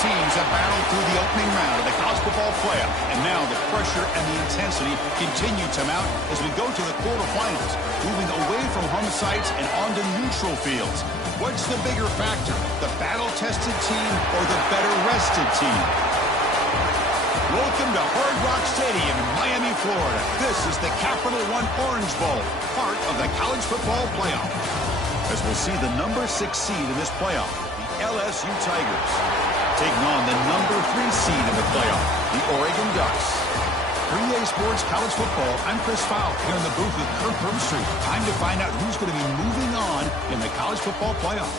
teams have battled through the opening round of the college football playoff, and now the pressure and the intensity continue to mount as we go to the quarterfinals, moving away from home sites and onto neutral fields. What's the bigger factor, the battle-tested team or the better-rested team? Welcome to Hard Rock Stadium in Miami, Florida. This is the Capital One Orange Bowl, part of the college football playoff. As we'll see the number 6 seed in this playoff, the LSU Tigers, taking on the number 3 seed in the playoff, the Oregon Ducks. 3A Sports College Football, I'm Chris Fowl here in the booth with Kirk Herbstreit. Time to find out who's going to be moving on in the college football playoff.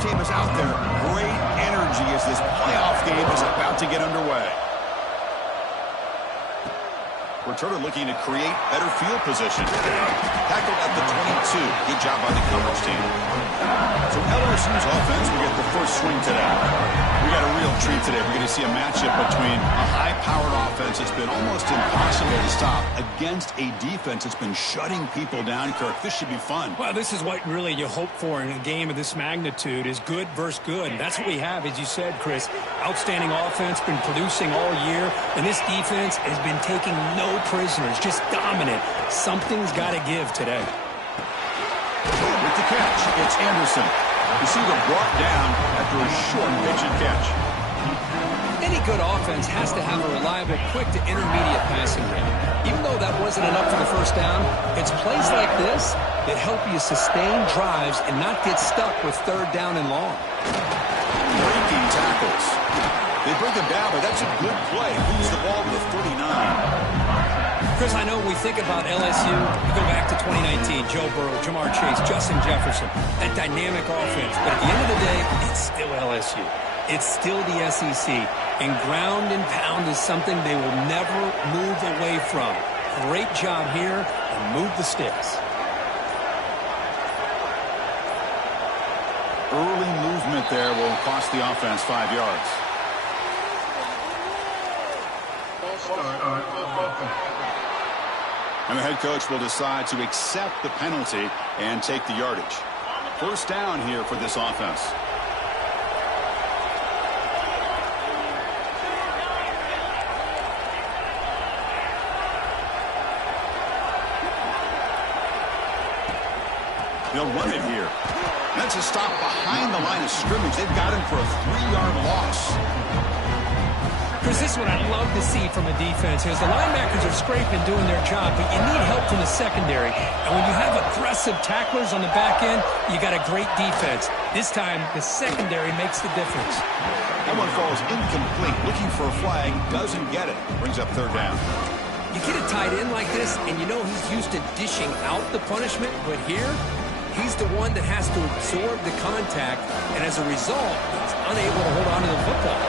Team is out there. Great energy as this playoff game is about to get underway. Returner looking to create better field position. Tackled at the 22. Good job by the coverage team. So LSU's offense will get the first swing today. We got a real treat today. We're going to see a matchup between a high-powered offense that's been almost impossible to stop against a defense that's been shutting people down, Kirk. This should be fun. Well, this is what really you hope for in a game of this magnitude is good versus good. And that's what we have, as you said, Chris. Outstanding offense, been producing all year. And this defense has been taking no prisoners, just dominant. Something's got to give today. With the catch, it's Anderson. Receiver brought down after a short pitch and catch. Any good offense has to have a reliable, quick to intermediate passing game. Even though that wasn't enough for the first down, it's plays like this that help you sustain drives and not get stuck with third down and long. Breaking tackles. They bring them down, but that's a good play. Moves the ball to the 39. Chris, I know we think about LSU. We go back to 2019, Joe Burrow, Jamar Chase, Justin Jefferson, that dynamic offense. But at the end of the day, it's still LSU. It's still the SEC. And ground and pound is something they will never move away from. Great job here, and move the sticks. Early movement there will cost the offense 5 yards. And the head coach will decide to accept the penalty and take the yardage. First down here for this offense. They'll run it here. That's a stop behind the line of scrimmage. They've got him for a 3-yard loss. Chris, this is what I'd love to see from a defense. As the linebackers are scraping, doing their job, but you need help from the secondary. And when you have aggressive tacklers on the back end, you got a great defense. This time, the secondary makes the difference. That one falls incomplete. Looking for a flag, doesn't get it. Brings up third down. You get a tight end like this, and you know he's used to dishing out the punishment, but here, he's the one that has to absorb the contact, and as a result, he's unable to hold on to the football.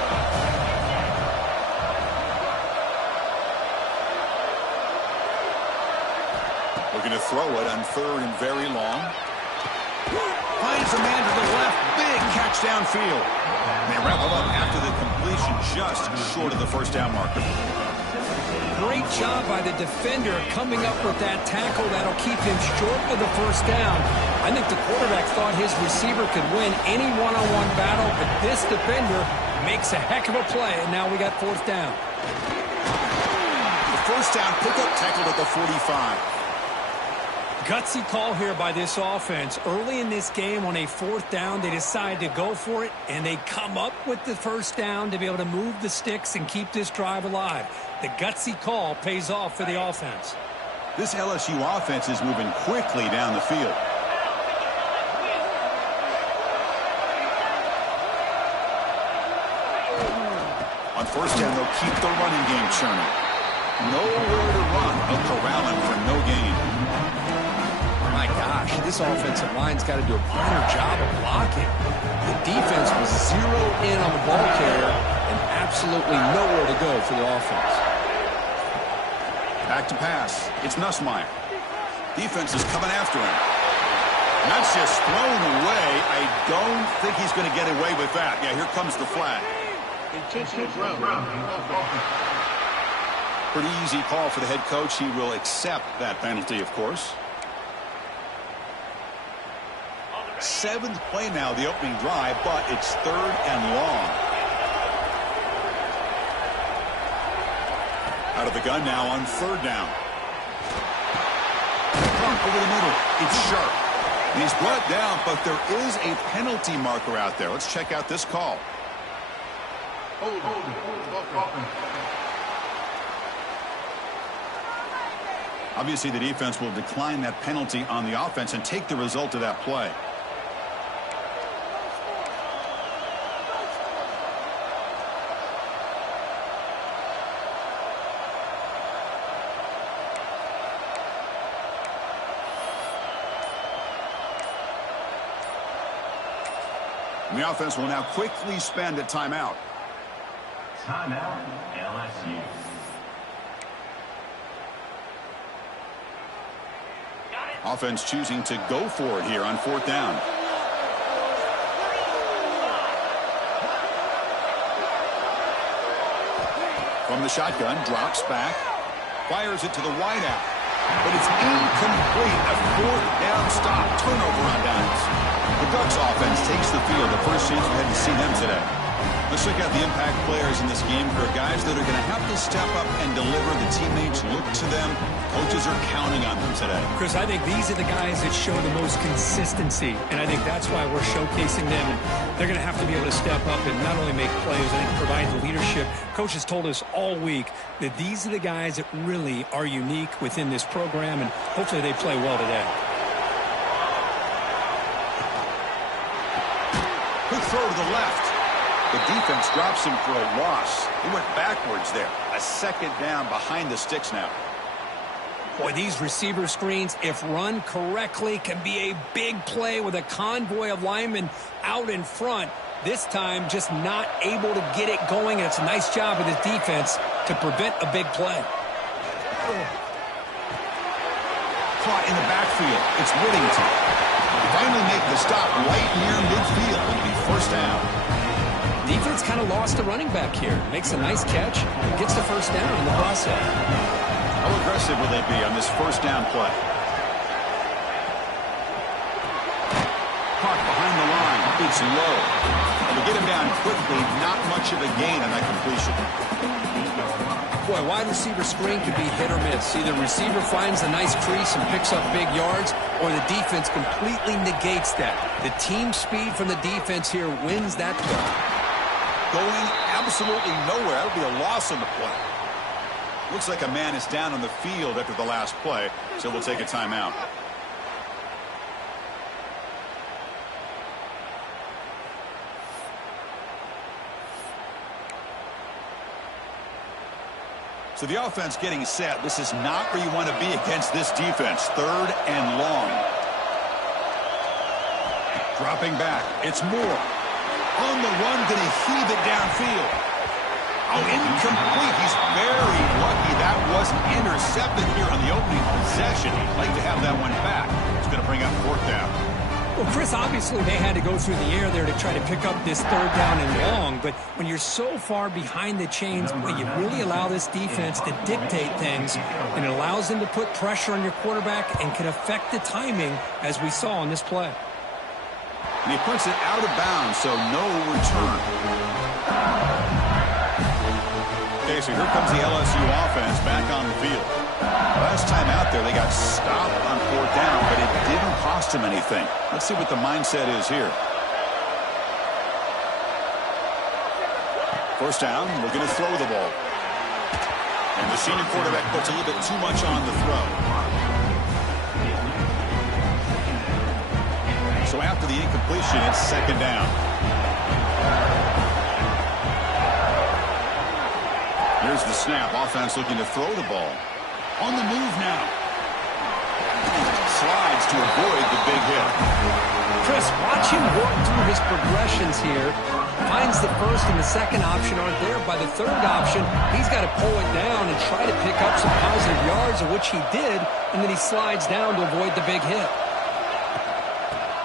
Looking to throw it on third and very long. Finds a man to the left. Big catch downfield. They wrap him up after the completion just short of the first down marker. Great job by the defender coming up with that tackle that'll keep him short of the first down. I think the quarterback thought his receiver could win any one-on-one battle, but this defender makes a heck of a play, and now we got fourth down. The first down pickup tackled at the 45. Gutsy call here by this offense. Early in this game on a fourth down, they decide to go for it, and they come up with the first down to be able to move the sticks and keep this drive alive. The gutsy call pays off for the offense. This LSU offense is moving quickly down the field. On first down, they'll keep the running game churning. Nowhere to run. They'll corral him for no gain. My gosh, this offensive line's got to do a better job of blocking. The defense was zeroed in on the ball carrier and absolutely nowhere to go for the offense. Back to pass. It's Nussmeier. Defense is coming after him. And that's just thrown away. I don't think he's going to get away with that. Yeah, here comes the flag. Pretty easy call for the head coach. He will accept that penalty, of course. 7th play now, the opening drive, but it's 3rd and long. Out of the gun now on 3rd down. Over the middle. It's sharp. He's brought down, but there is a penalty marker out there. Let's check out this call. Obviously, the defense will decline that penalty on the offense and take the result of that play. And the offense will now quickly spend a timeout. Timeout, LSU. Offense choosing to go for it here on 4th down. From the shotgun, drops back, fires it to the wideout. But it's incomplete. A 4th down stop. Turnover on downs. The Ducks offense takes the field. The first chance we had to see them today. Let's check out the impact players in this game. For guys that are going to have to step up and deliver. The teammates look to them. Coaches are counting on them today. Chris, I think these are the guys that show the most consistency, and I think that's why we're showcasing them. And they're going to have to be able to step up and not only make plays, I think provide the leadership. Coach has told us all week that these are the guys that really are unique within this program, and hopefully they play well today. Good throw to the left. The defense drops him for a loss. He went backwards there. A 2nd down behind the sticks now. Boy, these receiver screens, if run correctly, can be a big play with a convoy of linemen out in front. This time, just not able to get it going, and it's a nice job of his defense to prevent a big play. Caught in the backfield. It's Whittington. Finally make the stop right near midfield. It'll be 1st down. Defense kind of lost the running back here. Makes a nice catch, gets the 1st down in the process. How aggressive will they be on this 1st down play? Caught behind the line. It's low. To get him down quickly, not much of a gain on that completion. Boy, wide receiver screen could be hit or miss. Either receiver finds a nice crease and picks up big yards, or the defense completely negates that. The team speed from the defense here wins that play. Going absolutely nowhere. That'll be a loss on the play. Looks like a man is down on the field after the last play, so we'll take a timeout. So the offense getting set. This is not where you want to be against this defense. 3rd and long. Dropping back. It's Moore. On the run, going to heave it downfield. Oh, incomplete. He's very lucky that wasn't intercepted here on the opening possession. He'd like to have that one back. It's going to bring up 4th down. Well, Chris, obviously they had to go through the air there to try to pick up this 3rd down and long, but when you're so far behind the chains, you really allow this defense to dictate things, and it allows them to put pressure on your quarterback and can affect the timing, as we saw on this play. And he puts it out of bounds, so no return. Okay, so here comes the LSU offense back on the field. Last time out there, they got stopped on 4th down, but it didn't cost them anything. Let's see what the mindset is here. 1st down, we're going to throw the ball. And the senior quarterback puts a little bit too much on the throw. So after the incompletion, it's 2nd down. Here's the snap. Offense looking to throw the ball. On the move now. Slides to avoid the big hit. Chris, watch him work through his progressions here. Finds the 1st and the 2nd option aren't there. By the 3rd option, he's got to pull it down and try to pick up some positive yards, of which he did, and then he slides down to avoid the big hit.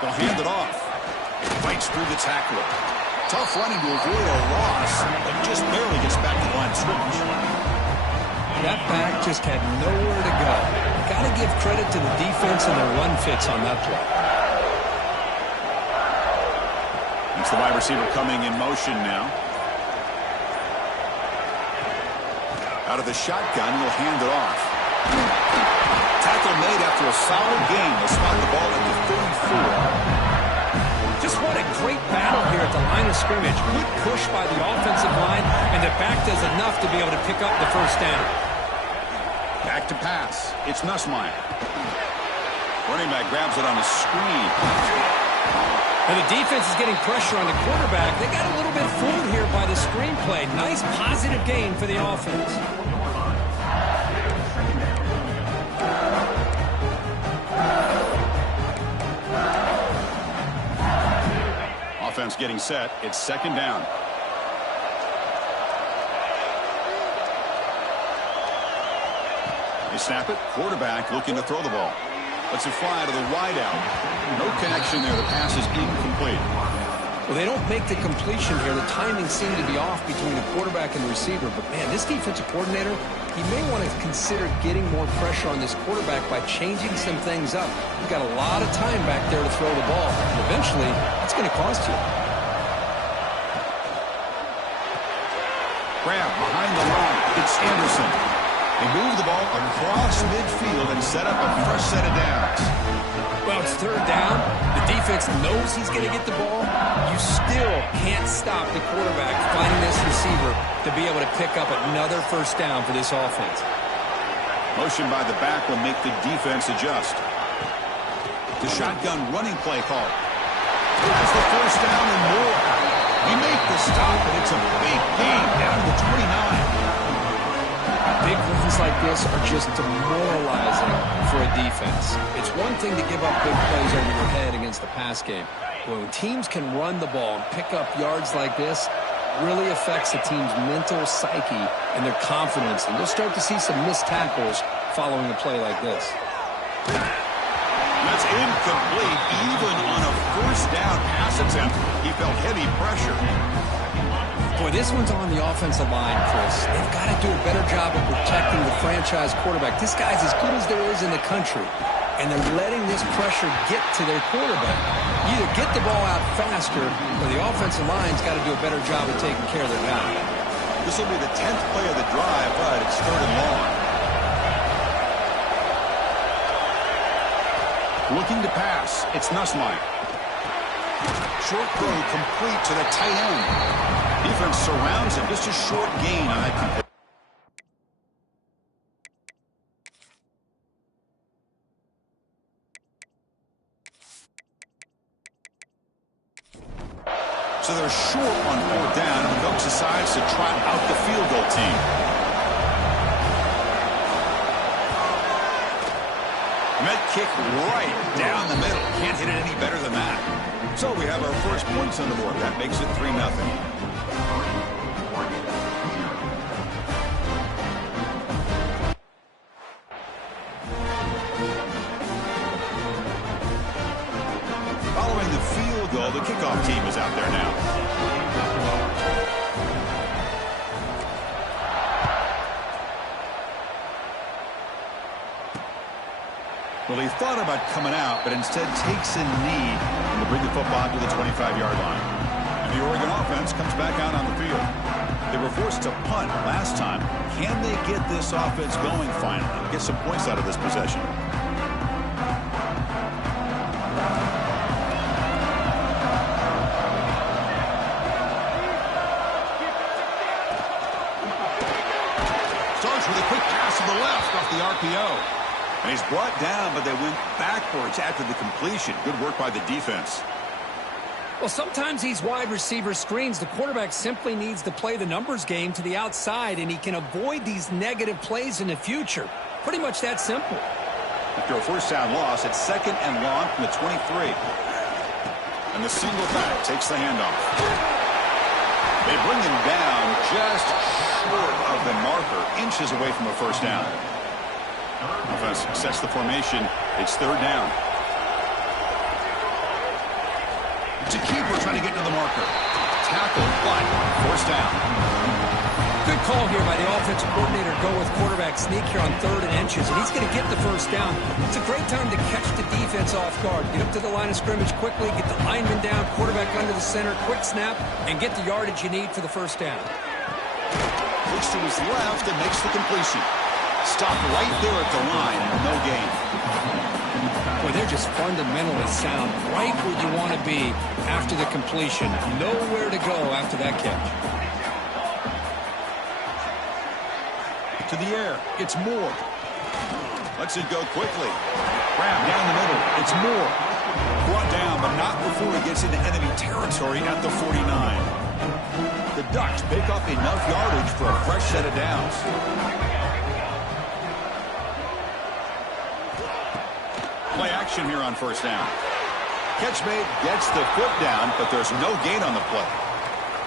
They'll hand it off. It fights through the tackler. Tough running to avoid a loss, but just barely gets back to the line of scrimmage. That back just had nowhere to go. Got to give credit to the defense and their run fits on that play. It's the wide receiver coming in motion now. Out of the shotgun, he'll hand it off. Tackle made after a solid gain. They'll spot the ball at the 34. Just what a great battle here at the line of scrimmage. Good push by the offensive line, and the back does enough to be able to pick up the first down. Back to pass. It's Nussmeier. Running back grabs it on a screen. And the defense is getting pressure on the quarterback. They got a little bit fooled here by the screenplay. Nice positive gain for the offense. Offense getting set. It's second down. They snap it. Quarterback looking to throw the ball. Lets it fly to the wideout. No connection there. The pass is incomplete. Well, they don't make the completion here. The timing seemed to be off between the quarterback and the receiver. But, man, this defensive coordinator, he may want to consider getting more pressure on this quarterback by changing some things up. You've got a lot of time back there to throw the ball. And eventually, it's going to cost you. Grab behind the line. It's Anderson. They move the ball across midfield and set up a fresh set of downs. Well, it's third down. The defense knows he's going to get the ball. You still can't stop the quarterback finding this receiver to be able to pick up another first down for this offense. Motion by the back will make the defense adjust. The shotgun running play call. That's the first down and more. We make the stop, and it's a big gain down to the 29. Big runs like this are just demoralizing for a defense. It's one thing to give up big plays over your head against the pass game. But when teams can run the ball and pick up yards like this, it really affects the team's mental psyche and their confidence. And you'll start to see some missed tackles following a play like this. That's incomplete. Even on a first down pass attempt, he felt heavy pressure. Boy, this one's on the offensive line, Chris. They've got to do a better job of protecting the franchise quarterback. This guy's as good as there is in the country, and they're letting this pressure get to their quarterback. You either get the ball out faster, or the offensive line's got to do a better job of taking care of their guy. This will be the 10th play of the drive, but it's third and long. Looking to pass. It's Nussmeier. Short throw complete to the tight end. Defense surrounds him. Just a short gain on that complete. So they're short on fourth down, and the coach decides to trot out the field goal team. Met kick right down the middle. Can't hit it any better than that. So we have our first points on the board. That makes it 3-0. Following the field goal, the kickoff team is out there now. Well, he thought about coming out, but instead takes a knee to bring the football to the 25-yard line. And the Oregon offense comes back out on the field. They were forced to punt last time. Can they get this offense going finally? Get some points out of this possession. Starts with a quick pass to the left off the RPO. And he's brought down, but they went backwards after the completion. Good work by the defense. Well, sometimes these wide receiver screens, the quarterback simply needs to play the numbers game to the outside, and he can avoid these negative plays in the future. Pretty much that simple. After a first down loss, it's second and long from the 23. And the single back takes the handoff. They bring him down just short of the marker, inches away from a first down. Offense sets the formation. It's third down. It's a keeper trying to get to the marker. Tackle, but first down. Good call here by the offensive coordinator. Go with quarterback sneak here on 3rd and inches, and he's going to get the first down. It's a great time to catch the defense off guard. Get up to the line of scrimmage quickly, get the lineman down, quarterback under the center, quick snap, and get the yardage you need for the first down. Looks to his left and makes the completion. Stopped right there at the line, no gain. Boy, they're just fundamentally sound, right where you want to be after the completion. Nowhere to go after that catch. To the air, it's Moore. Lets it go quickly. Grab down the middle, it's Moore. Brought down, but not before he gets into enemy territory at the 49. The Ducks pick up enough yardage for a fresh set of downs. Play action here on first down. Catch made, gets the foot down, but there's no gain on the play.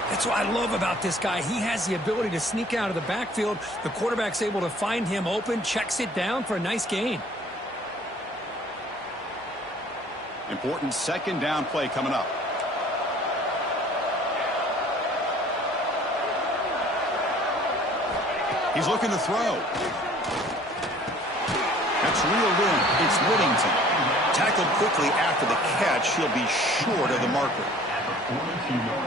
That's what I love about this guy. He has the ability to sneak out of the backfield. The quarterback's able to find him open, checks it down for a nice gain. Important second down play coming up. He's looking to throw. That's reeled in. It's Whittington. Tackled quickly after the catch. He'll be short of the marker.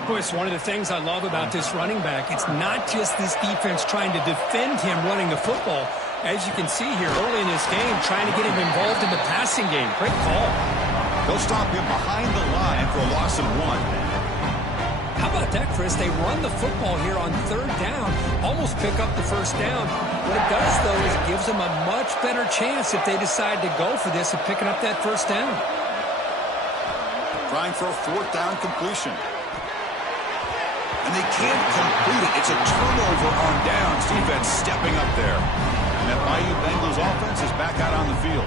Boy, it's one of the things I love about this running back. It's not just this defense trying to defend him running the football. As you can see here early in this game, trying to get him involved in the passing game. Great call. They'll stop him behind the line for a loss of 1. How about that, Chris? They run the football here on 3rd down, almost pick up the first down. What it does, though, is it gives them a much better chance if they decide to go for this of picking up that first down. Trying for a 4th down completion. And they can't complete it. It's a turnover on downs. Defense stepping up there. And that Bayou Bengals offense is back out on the field.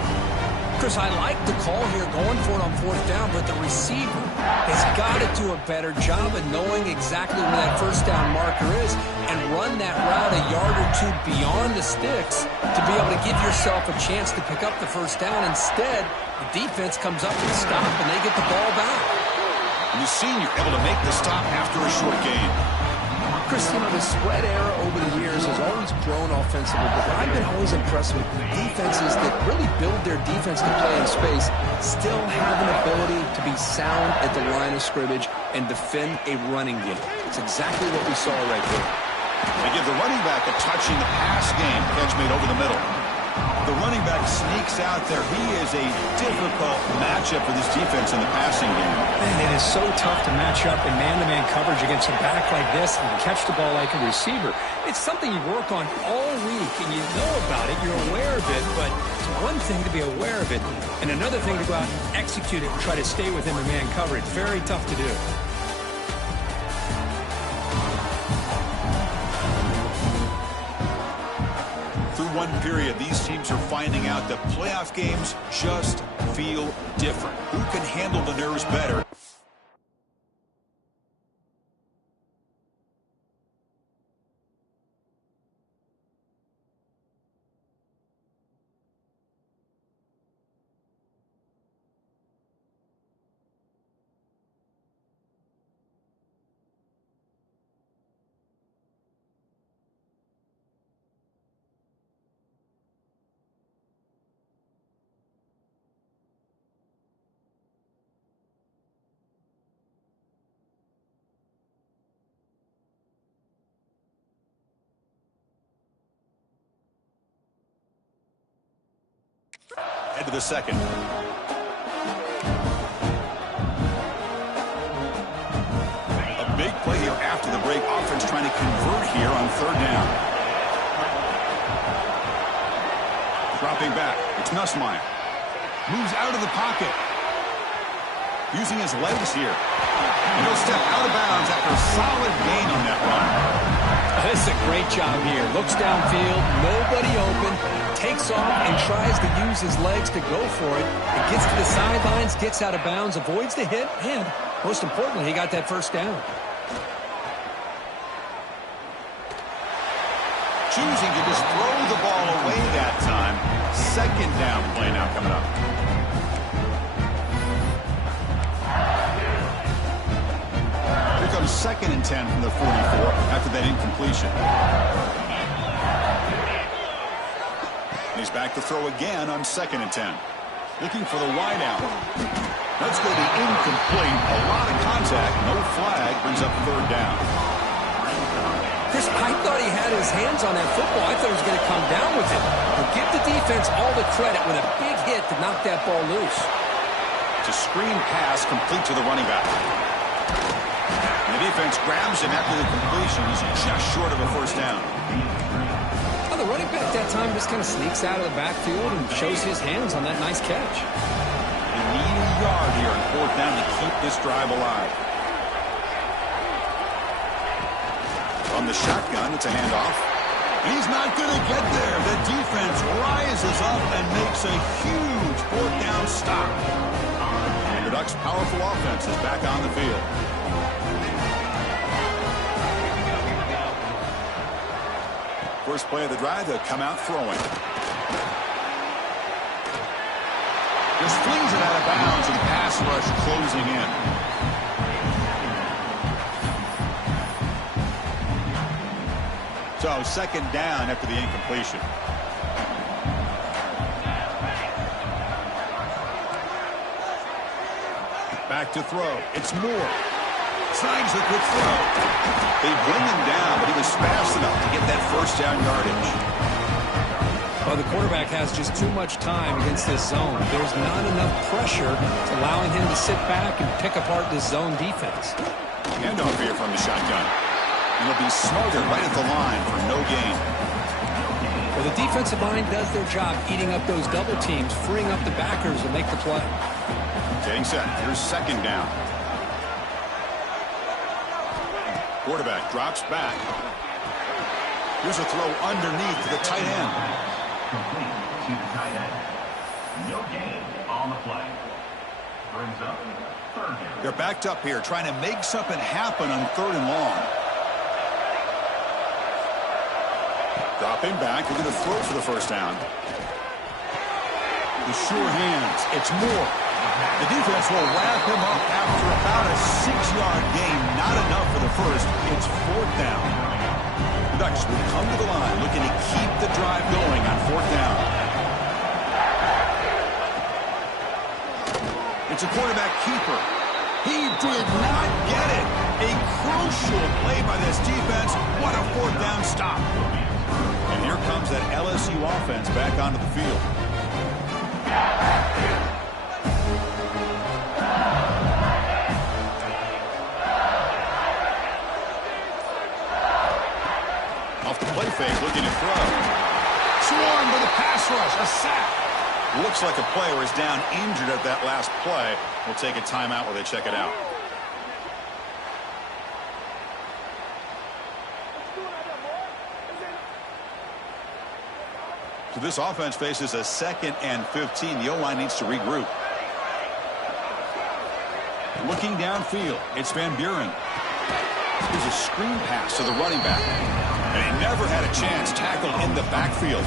Chris, I like the call here going for it on 4th down, but the receiver has got to do a better job of knowing exactly where that first down marker is and run that route a yard or two beyond the sticks to be able to give yourself a chance to pick up the first down. Instead, the defense comes up with a stop and they get the ball back. And the senior able to make the stop after a short gain. Chris, you know, the spread era over the years has always grown offensively, but what I've been always impressed with defenses that really build their defense to play in space still have an ability to be sound at the line of scrimmage and defend a running game. It's exactly what we saw right there. They give the running back a touch in the pass game. Catch made over the middle. The running back sneaks out there. He is a difficult matchup for this defense in the passing game. Man, it is so tough to match up in man-to-man coverage against a back like this and catch the ball like a receiver. It's something you work on all week, and you know about it. You're aware of it, but it's one thing to be aware of it, and another thing to go out and execute it and try to stay within the man coverage. Very tough to do. Through one period, these teams are finding out that playoff games just feel different. Who can handle the nerves better? Head to the second. A big play here after the break. Offense trying to convert here on 3rd down. Dropping back. It's Nussmeier. Moves out of the pocket. Using his legs here. And he'll step out of bounds after a solid gain on that run. This is a great job here. Looks downfield, nobody open, takes off and tries to use his legs to go for it. It gets to the sidelines, gets out of bounds, avoids the hit, and most importantly, he got that first down. Choosing to just throw the ball away that time. 2nd down play now coming up. 2nd and 10 from the 44 after that incompletion. He's back to throw again on 2nd and 10. Looking for the wide out. That's going to be incomplete. A lot of contact. No flag. Brings up 3rd down. Chris, I thought he had his hands on that football. I thought he was going to come down with it. But give the defense all the credit with a big hit to knock that ball loose. It's a screen pass complete to the running back. And the defense grabs him after the completion. He's just short of a 1st down. The running back that time just kind of sneaks out of the backfield and shows his hands on that nice catch. They need a yard here on 4th down to keep this drive alive. On the shotgun, it's a handoff. He's not going to get there. The defense rises up and makes a huge 4th down stop. And the Ducks' powerful offense is back on the field. First play of the drive, they'll come out throwing. Just flings it out of bounds, and the pass rush closing in. So 2nd down after the incompletion. Back to throw. It's Moore. Signs the quick throw. They bring him down, but he was fast enough to get that 1st down yardage. Well, the quarterback has just too much time against this zone. There's not enough pressure allowing him to sit back and pick apart this zone defense. Handoff here from the shotgun. And he'll be smothered right at the line for no gain. Well, the defensive line does their job eating up those double teams, freeing up the backers to make the play. Getting set. Here's 2nd down. Quarterback drops back. Here's a throw underneath to the tight end. Complete to the tight end. No gain on the play. Brings up 3rd down. They're backed up here, trying to make something happen on 3rd and long. Dropping back, looking to throw for the 1st down. The sure hands. It's Moore. The defense will wrap him up after about a 6-yard gain. Not enough for the 1st. It's 4th down. The Ducks will come to the line looking to keep the drive going on 4th down. It's a quarterback keeper. He did not get it. A crucial play by this defense. What a 4th down stop. And here comes that LSU offense back onto the field. Off the play fake, looking to throw. Swarmed with a pass rush, a sack. Looks like a player is down injured at that last play. We'll take a timeout while they check it out. So this offense faces a 2nd and 15. The O-line needs to regroup. Looking downfield, it's Van Buren. Here's a screen pass to the running back. And he never had a chance tackled in the backfield.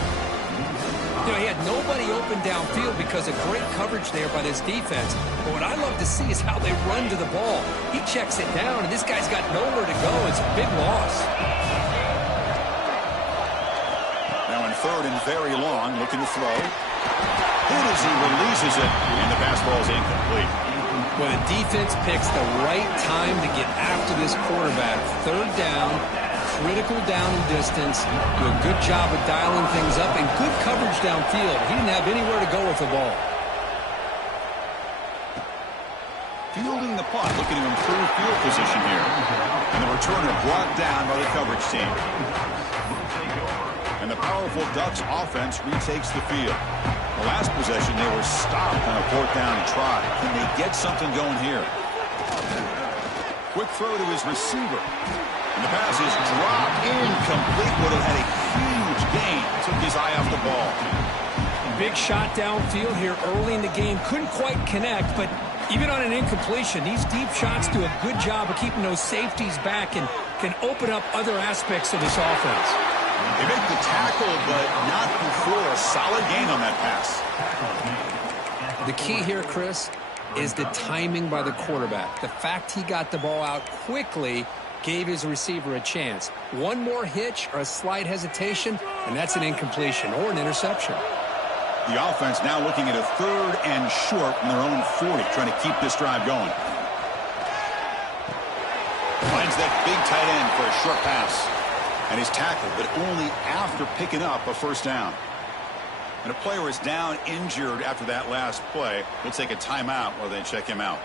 You know, he had nobody open downfield because of great coverage there by this defense. But what I love to see is how they run to the ball. He checks it down, and this guy's got nowhere to go. It's a big loss. Now in 3rd and very long, looking to throw. Hit as he releases it, and the pass ball is incomplete. Well, the defense picks the right time to get after this quarterback. 3rd down, critical down and distance. Do a good job of dialing things up and good coverage downfield. He didn't have anywhere to go with the ball. Fielding the punt, looking to improve field position here. And the returner brought down by the coverage team. And the powerful Ducks offense retakes the field. The last possession, they were stopped on a 4th down try. Can they get something going here? Quick throw to his receiver. And the pass is dropped incomplete. Would have had a huge gain. Took his eye off the ball. Big shot downfield here early in the game. Couldn't quite connect, but even on an incompletion, these deep shots do a good job of keeping those safeties back and can open up other aspects of this offense. They make the tackle, but not before a solid gain on that pass. The key here, Chris, is the timing by the quarterback. The fact he got the ball out quickly gave his receiver a chance. One more hitch or a slight hesitation, and that's an incompletion or an interception. The offense now looking at a 3rd and short from their own 40, trying to keep this drive going. Finds that big tight end for a short pass. And he's tackled, but only after picking up a first down. And a player is down injured after that last play. We'll take a timeout while they check him out.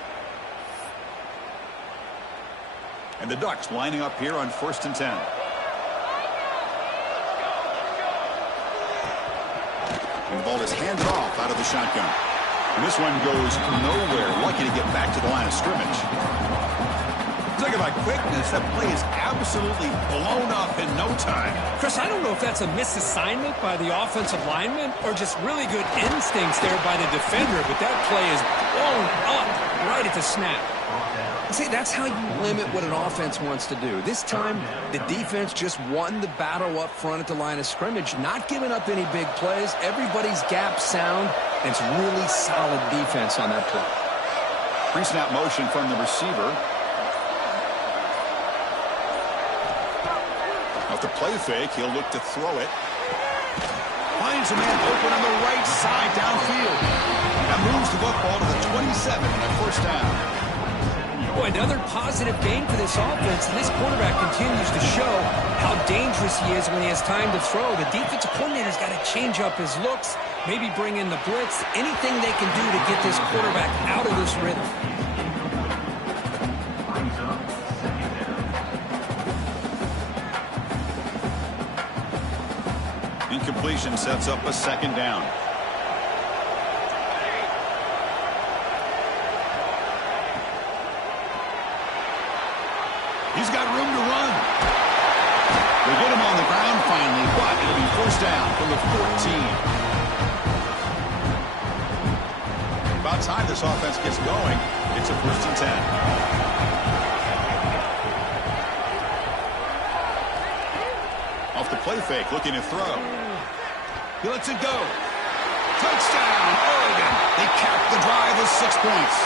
And the Ducks lining up here on 1st and 10. And the ball is handed off out of the shotgun. And this one goes nowhere. Lucky to get back to the line of scrimmage. Talk about quickness. That play is absolutely blown up in no time. Chris, I don't know if that's a misassignment by the offensive lineman or just really good instincts there by the defender, but that play is blown up right at the snap. See, that's how you limit what an offense wants to do. This time, the defense just won the battle up front at the line of scrimmage, not giving up any big plays. Everybody's gap sound, and it's really solid defense on that play. Pre-snap motion from the receiver. Off the play fake, he'll look to throw it. Finds a man open on the right side downfield. That moves the football to the 27 and a first down. Boy, another positive gain for this offense. This quarterback continues to show how dangerous he is when he has time to throw. The defensive coordinator's got to change up his looks, maybe bring in the blitz, anything they can do to get this quarterback out of this rhythm. Incompletion sets up a 2nd down. He's got room to run. They get him on the ground finally, but it'll be first down from the 14. About time this offense gets going. It's a 1st and 10. Off the play fake, looking to throw. He lets it go. Touchdown, Oregon. They cap the drive with 6 points.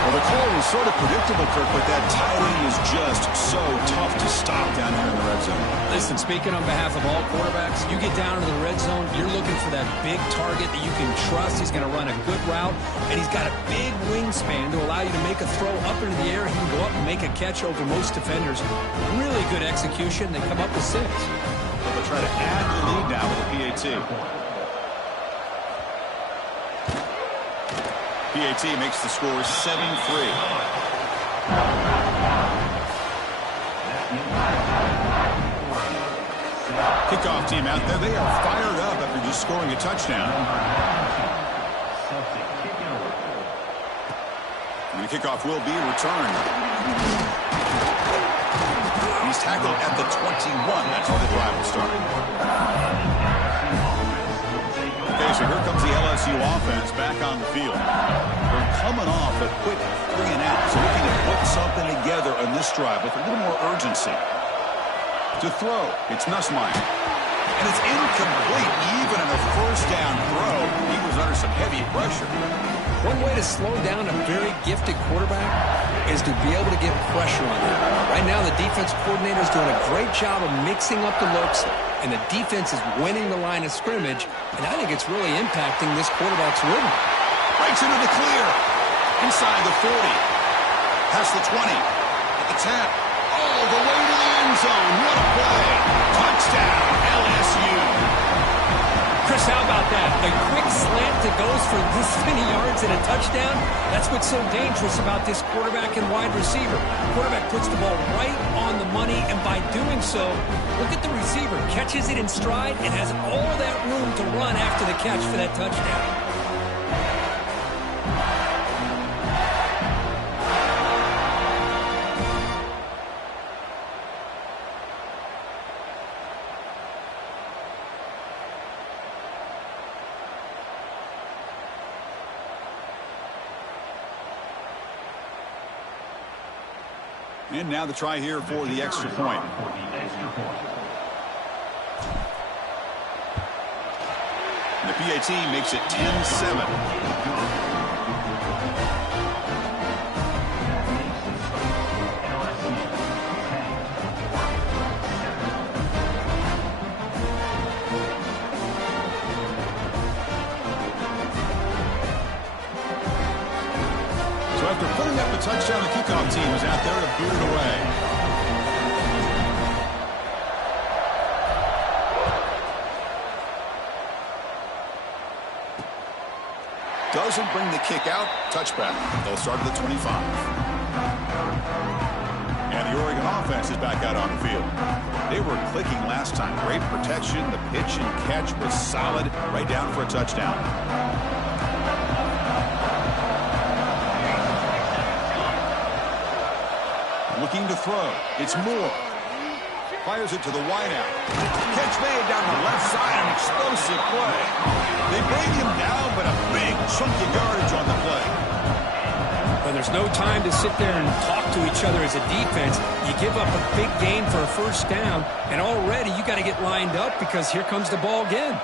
Well, the call was sort of predictable, Kirk, but that tight end is just so tough to stop down here in the red zone. Listen, speaking on behalf of all quarterbacks, you get down into the red zone, you're looking for that big target that you can trust. He's going to run a good route, and he's got a big wingspan to allow you to make a throw up into the air. He can go up and make a catch over most defenders. Really good execution. They come up with 6. They'll try to add the lead now with a PAT. PAT makes the score 7-3. Kickoff team out there. They are fired up after just scoring a touchdown. And the kickoff will be returned. He's tackled at the 21. That's how the drive will start. Okay, so here comes the LSU offense back on the field. They're coming off a quick 3 and out, so looking to put something together on this drive with a little more urgency. To throw, it's Nussmeier. And it's incomplete, even on a first down throw. He was under some heavy pressure. One way to slow down a very gifted quarterback is to be able to get pressure on him. Right now, the defense coordinator is doing a great job of mixing up the looks, and the defense is winning the line of scrimmage, and I think it's really impacting this quarterback's rhythm. Breaks into the clear. Inside the 40. Past the 20. At the 10. All the way to the end zone. What a play. Touchdown, LSU. Chris, how about that? A quick slant that goes for this many yards and a touchdown. That's what's so dangerous about this quarterback and wide receiver. Quarterback puts the ball right on the money, and by doing so, look at the receiver. Catches it in stride and has all that room to run after the catch for that touchdown. And now the try here for the extra point. And the PAT makes it 10-7. touchdown. The kickoff team is out there to boot it away. Doesn't bring the kick out. Touchback. They'll start at the 25. And the Oregon offense is back out on the field. They were clicking last time. Great protection. The pitch and catch was solid. Right down for a touchdown. Looking to throw. It's Moore. Fires it to the wideout. Catch made down the left side. An explosive play. They bring him down, but a big chunk of yardage on the play. When there's no time to sit there and talk to each other as a defense, you give up a big gain for a first down, and already you got to get lined up because here comes the ball again.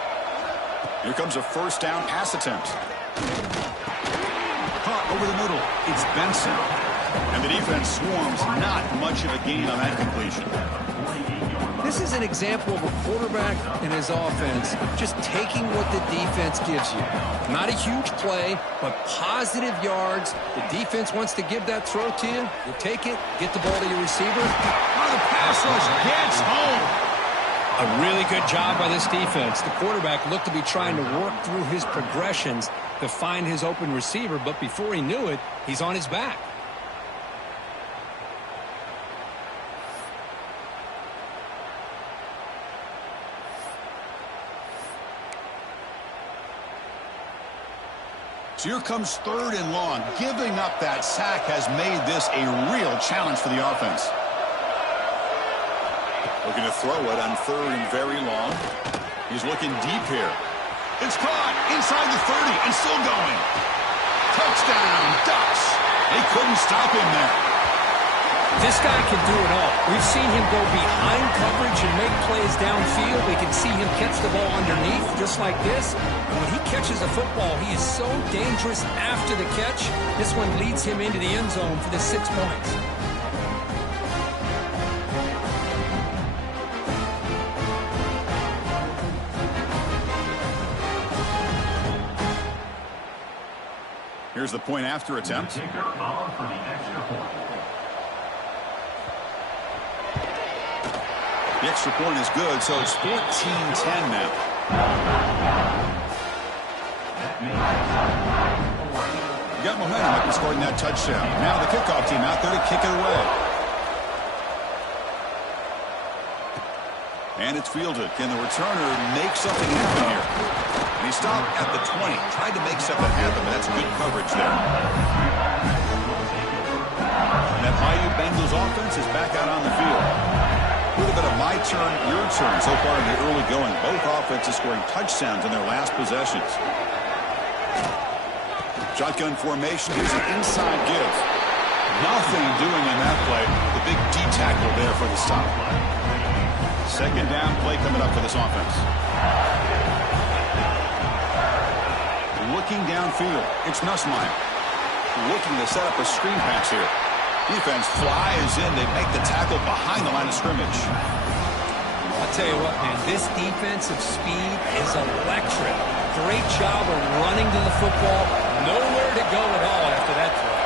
Here comes a first down pass attempt. Caught over the middle. It's Benson. And the defense swarms. Not much of a gain on that completion. This is an example of a quarterback and his offense just taking what the defense gives you. Not a huge play, but positive yards. The defense wants to give that throw to you. You take it, get the ball to your receiver. On the pass rush, gets home. A really good job by this defense. The quarterback looked to be trying to work through his progressions to find his open receiver, but before he knew it, he's on his back. So here comes third and long. Giving up that sack has made this a real challenge for the offense. Looking to throw it on third and very long. He's looking deep here. It's caught inside the 30 and still going. Touchdown, Ducks. They couldn't stop him there. This guy can do it all. We've seen him go behind coverage and make plays downfield. We can see him catch the ball underneath just like this. And when he catches a football, he is so dangerous after the catch. This one leads him into the end zone for the 6 points. Here's the point after attempt. Kicker on for the extra point. The extra point is good, so it's 14-10 now. Got momentum after scoring that touchdown. Now the kickoff team out there to kick it away. And it's fielded. Can the returner make something happen here? And he stopped at the 20. Tried to make something happen, but that's good coverage there. And that Bayou Bengals offense is back out on the field. A little bit of my turn, your turn so far in the early going. Both offenses scoring touchdowns in their last possessions. Shotgun formation. Here's an inside give. Nothing doing in that play. The big D tackle there for the stop. Second down play coming up for this offense. Looking downfield. It's Nussmeier. Looking to set up a screen pass here. Defense flies in. They make the tackle behind the line of scrimmage. I'll tell you what, man, this defensive speed is electric. Great job of running to the football. Nowhere to go at all after that throw.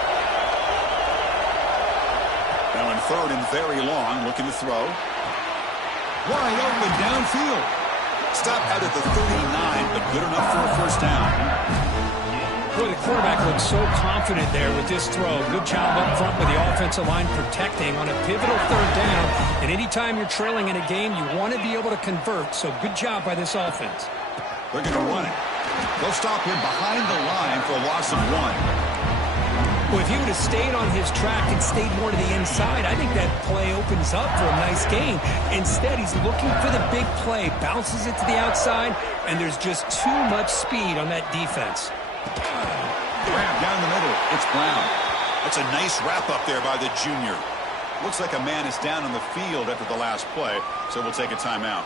Now in third and very long, looking to throw. Wide open downfield. Stop out at the 39, but good enough for a first down. Boy, the quarterback looks so confident there with this throw. Good job up front with the offensive line protecting on a pivotal third down. And anytime you're trailing in a game, you want to be able to convert. So good job by this offense. They're going to run it. They'll stop him behind the line for a loss of 1. Well, if he would have stayed on his track and stayed more to the inside, I think that play opens up for a nice gain. Instead, he's looking for the big play, bounces it to the outside, and there's just too much speed on that defense. Grab down the middle. It's Brown. That's a nice wrap up there by the junior. Looks like a man is down on the field after the last play, so we'll take a timeout.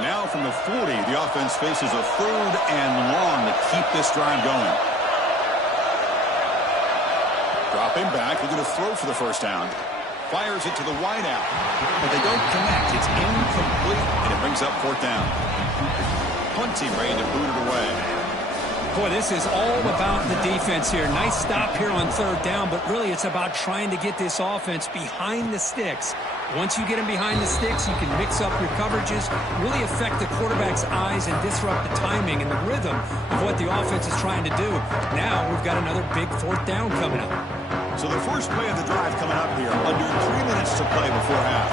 Now from the 40, the offense faces a third and long to keep this drive going. Dropping back, looking to throw for the first down. Fires it to the wideout, but they don't connect. It's incomplete, and it brings up fourth down. punt team ready to boot it away. Boy, this is all about the defense here. Nice stop here on third down, but really it's about trying to get this offense behind the sticks. Once you get them behind the sticks, you can mix up your coverages, really affect the quarterback's eyes and disrupt the timing and the rhythm of what the offense is trying to do. Now we've got another big fourth down coming up. So the first play of the drive coming up here. Under 3 minutes to play before half.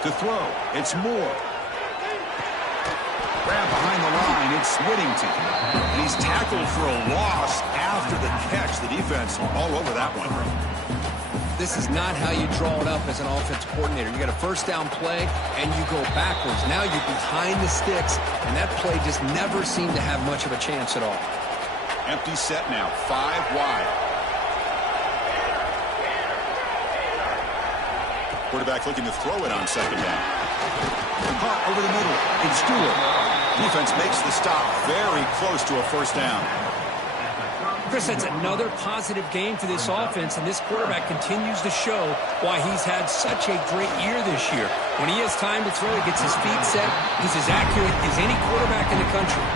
To throw, it's Moore. Grab behind the line, it's Whittington. And he's tackled for a loss after the catch. The defense all over that one. This is not how you draw it up as an offensive coordinator. You got a first down play, and you go backwards. Now you're behind the sticks, and that play just never seemed to have much of a chance at all. Empty set now, 5 wide. Quarterback looking to throw it on second down. Caught over the middle. It's Stewart. Defense makes the stop very close to a first down. Chris, that's another positive game for this offense, and this quarterback continues to show why he's had such a great year this year. When he has time to throw, he gets his feet set. He's as accurate as any quarterback in the country.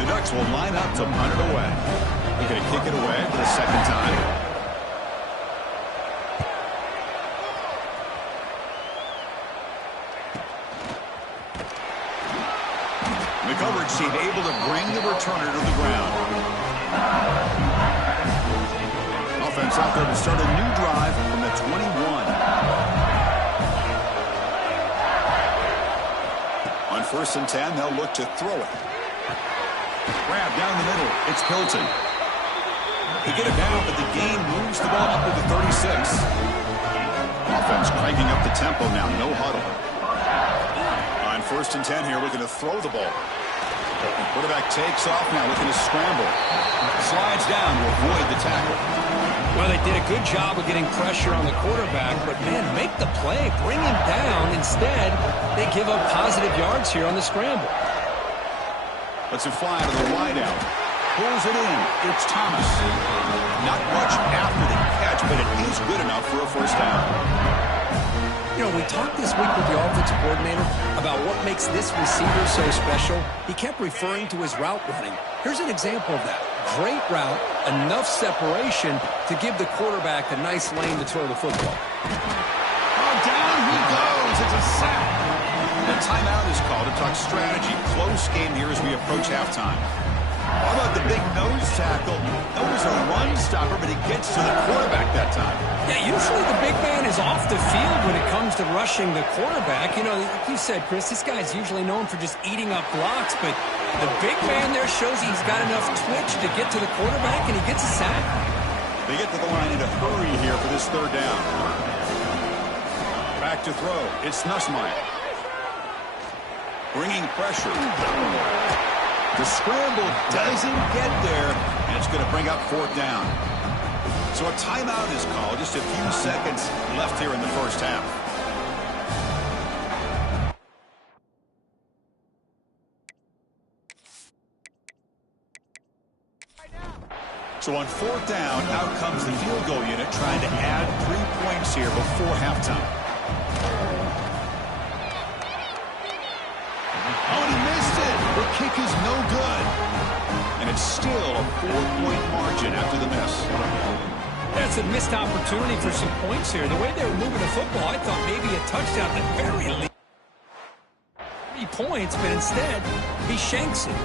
The Ducks will line up to punt it away. They're going to kick it away for the second time. The coverage team able to bring the returner to the ground. Offense out there to start a new drive from the 21. On 1st and 10, they'll look to throw it. Grab down the middle. It's Pilton. They get it down, but the gain moves the ball up to the 36. Offense cranking up the tempo now. No huddle. On 1st and 10 here, looking to throw the ball. Quarterback takes off now, looking to scramble. Slides down to avoid the tackle. Well, they did a good job of getting pressure on the quarterback, but, man, make the play. Bring him down. Instead, they give up positive yards here on the scramble. Lets it fly to the wideout. Pulls it in. It's Thomas. Not much after the catch, but it is good enough for a first down. You know, we talked this week with the offensive coordinator about what makes this receiver so special. He kept referring to his route running. Here's an example of that. Great route, enough separation to give the quarterback a nice lane to throw the football. Oh, down he goes. It's a sack. The timeout is called to talk strategy. Close game here as we approach halftime. How about the big nose tackle? That was a run stopper, but it gets to the quarterback that time. Yeah, usually the big man is off the field when it comes to rushing the quarterback. You know, like you said, Chris, this guy's usually known for just eating up blocks, but the big man there shows he's got enough twitch to get to the quarterback, and he gets a sack. They get to the line in a hurry here for this third down. Back to throw. It's Nussmeier. Bringing pressure. The scramble doesn't get there, and it's going to bring up fourth down. So a timeout is called. Just a few seconds left here in the first half. So on fourth down, out comes the field goal unit trying to add 3 points here before halftime. Oh, and he missed it. The kick is no good. And it's still a 4-point margin after the miss. That's a missed opportunity for some points here. The way they were moving the football, I thought maybe a touchdown at the very least. 3 points, but instead, he shanks it.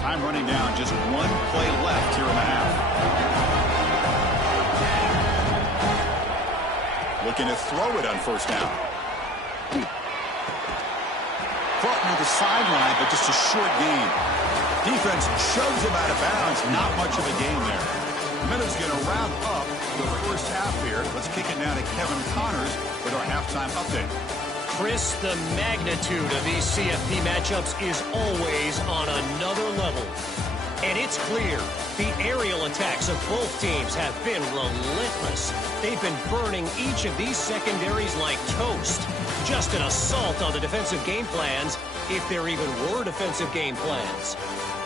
Time running down, just 1 play left here in the half. Looking to throw it on first down. Caught near the sideline, but just a short gain. Defense shoves him out of bounds. Not much of a gain there. Minute's going to wrap up the first half here. Let's kick it now to Kevin Connors with our halftime update. Chris, the magnitude of these CFP matchups is always on another level. And it's clear, the aerial attacks of both teams have been relentless. They've been burning each of these secondaries like toast. Just an assault on the defensive game plans, if there even were defensive game plans.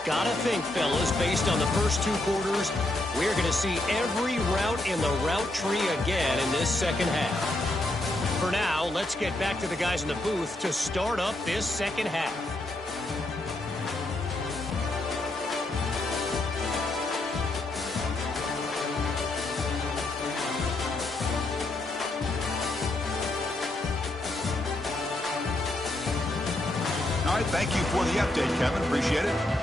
Gotta think, fellas, based on the first 2 quarters, we're going to see every route in the route tree again in this second half. For now, let's get back to the guys in the booth to start up this second half. All right, thank you for the update, Kevin. Appreciate it.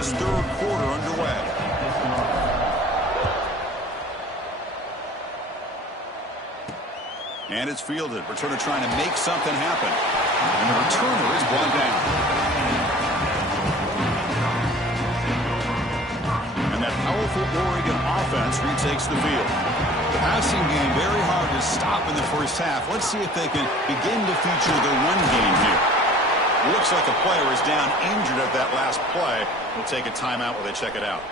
this third quarter underway. And it's fielded. Returner trying to make something happen. And the returner is brought down. And that powerful Oregon offense retakes the field. The passing game very hard to stop in the first half. Let's see if they can begin to feature their run game here. Looks like a player is down injured at that last play. We'll take a timeout while they check it out.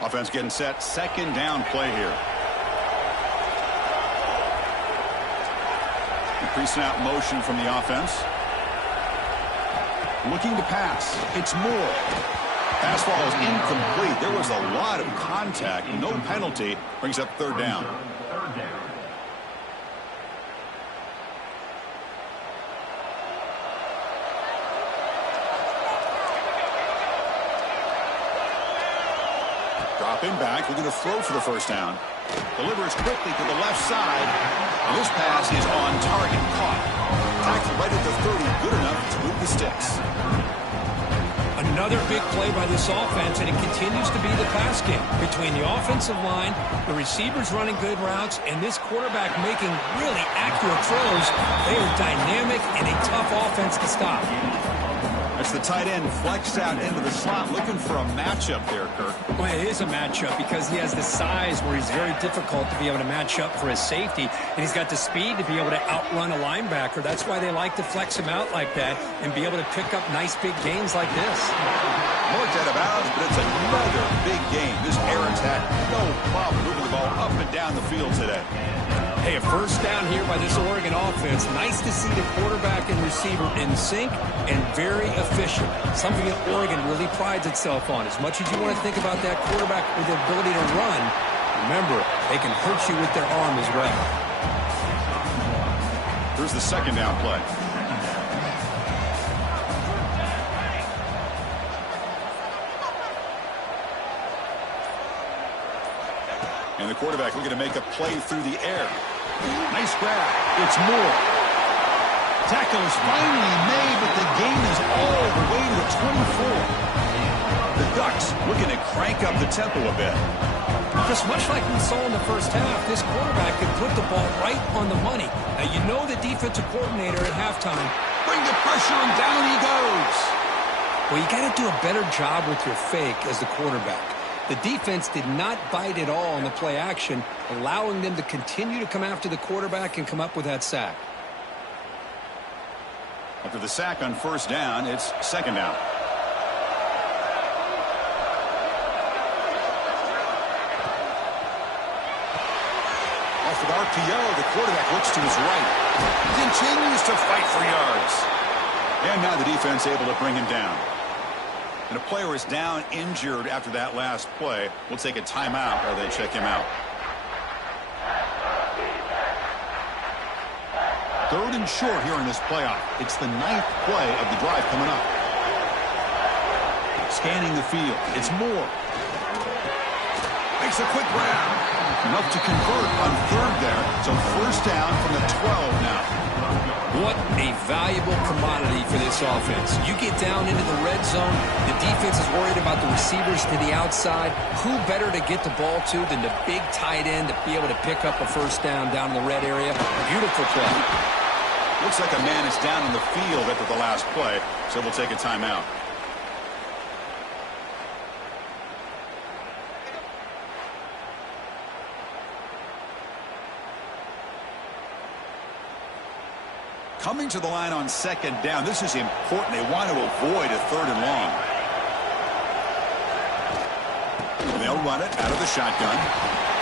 Offense getting set. Second down play here. Increasing out motion from the offense. Looking to pass. It's Moore. Pass ball is incomplete. There was a lot of contact. No penalty. Brings up third down. Dropping back. Looking to throw for the first down. Delivers quickly to the left side. And this pass is on target. Caught. Tackled right at the 30. Good enough to move the sticks. Another big play by this offense, and it continues to be the pass game. Between the offensive line, the receivers running good routes, and this quarterback making really accurate throws, they are dynamic and a tough offense to stop. That's the tight end flexed out into the slot, looking for a matchup there, Kirk. Well, it is a matchup because he has the size where he's very difficult to be able to match up for his safety, and he's got the speed to be able to outrun a linebacker. That's why they like to flex him out like that and be able to pick up nice big gains like this. Looked out of bounds, but it's another big game. This air attack, no problem moving the ball up and down the field today. Hey, a first down here by this Oregon offense. Nice to see the quarterback and receiver in sync and very efficient. Something that Oregon really prides itself on. As much as you want to think about that quarterback with the ability to run, remember, they can hurt you with their arm as well. Here's the second down play. And the quarterback looking to make a play through the air. Nice grab. It's Moore. Tackle is finally made, but the gain is all the way to the 24. The Ducks looking to crank up the tempo a bit. Just much like we saw in the first half, this quarterback can put the ball right on the money. Now, you know the defensive coordinator at halftime. Bring the pressure, and down he goes. Well, you got to do a better job with your fake as the quarterback. The defense did not bite at all on the play action, allowing them to continue to come after the quarterback and come up with that sack. After the sack on first down, it's second down. Off with RPO, the quarterback looks to his right. Continues to fight for yards. And now the defense able to bring him down. And a player is down injured after that last play. We'll take a timeout while they check him out. Third and short here in this playoff. It's the 9th play of the drive coming up. Scanning the field. It's Moore. Makes a quick grab. Enough to convert on third there. So first down from the 12 now. What a valuable commodity for this offense. You get down into the red zone, the defense is worried about the receivers to the outside. Who better to get the ball to than the big tight end to be able to pick up a first down in the red area? Beautiful play. Looks like a man is down in the field after the last play, so we'll take a timeout. Coming to the line on second down. This is important. They want to avoid a third and long. And they'll run it out of the shotgun.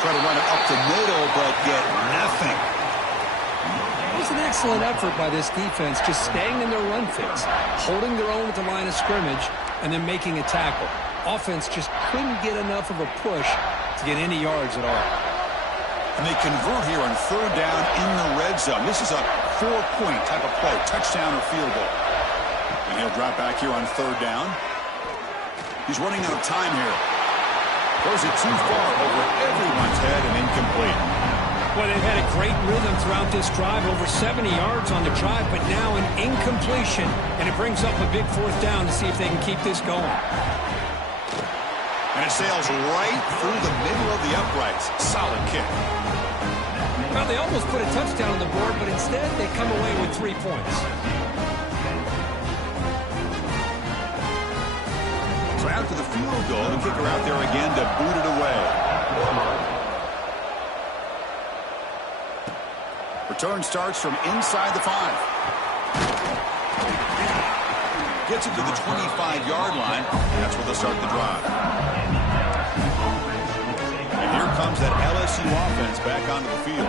Try to run it up the middle, but get nothing. It was an excellent effort by this defense, just staying in their run fix, holding their own at the line of scrimmage, and then making a tackle. Offense just couldn't get enough of a push to get any yards at all. And they convert here on third down in the red zone. This is a 4-point type of play, touchdown or field goal. And he'll drop back here on third down. He's running out of time here. Throws it too far over everyone's head and incomplete. Well, they've had a great rhythm throughout this drive, over 70 yards on the drive, but now an incompletion, and it brings up a big fourth down to see if they can keep this going. And it sails right through the middle of the uprights. Solid kick. Well, they almost put a touchdown on the board, but instead they come away with 3 points. So after the field goal, the kicker out there again to boot it away. Return starts from inside the 5. Gets it to the 25-yard line. That's where they'll start the drive. And here comes that LSU offense back onto the field.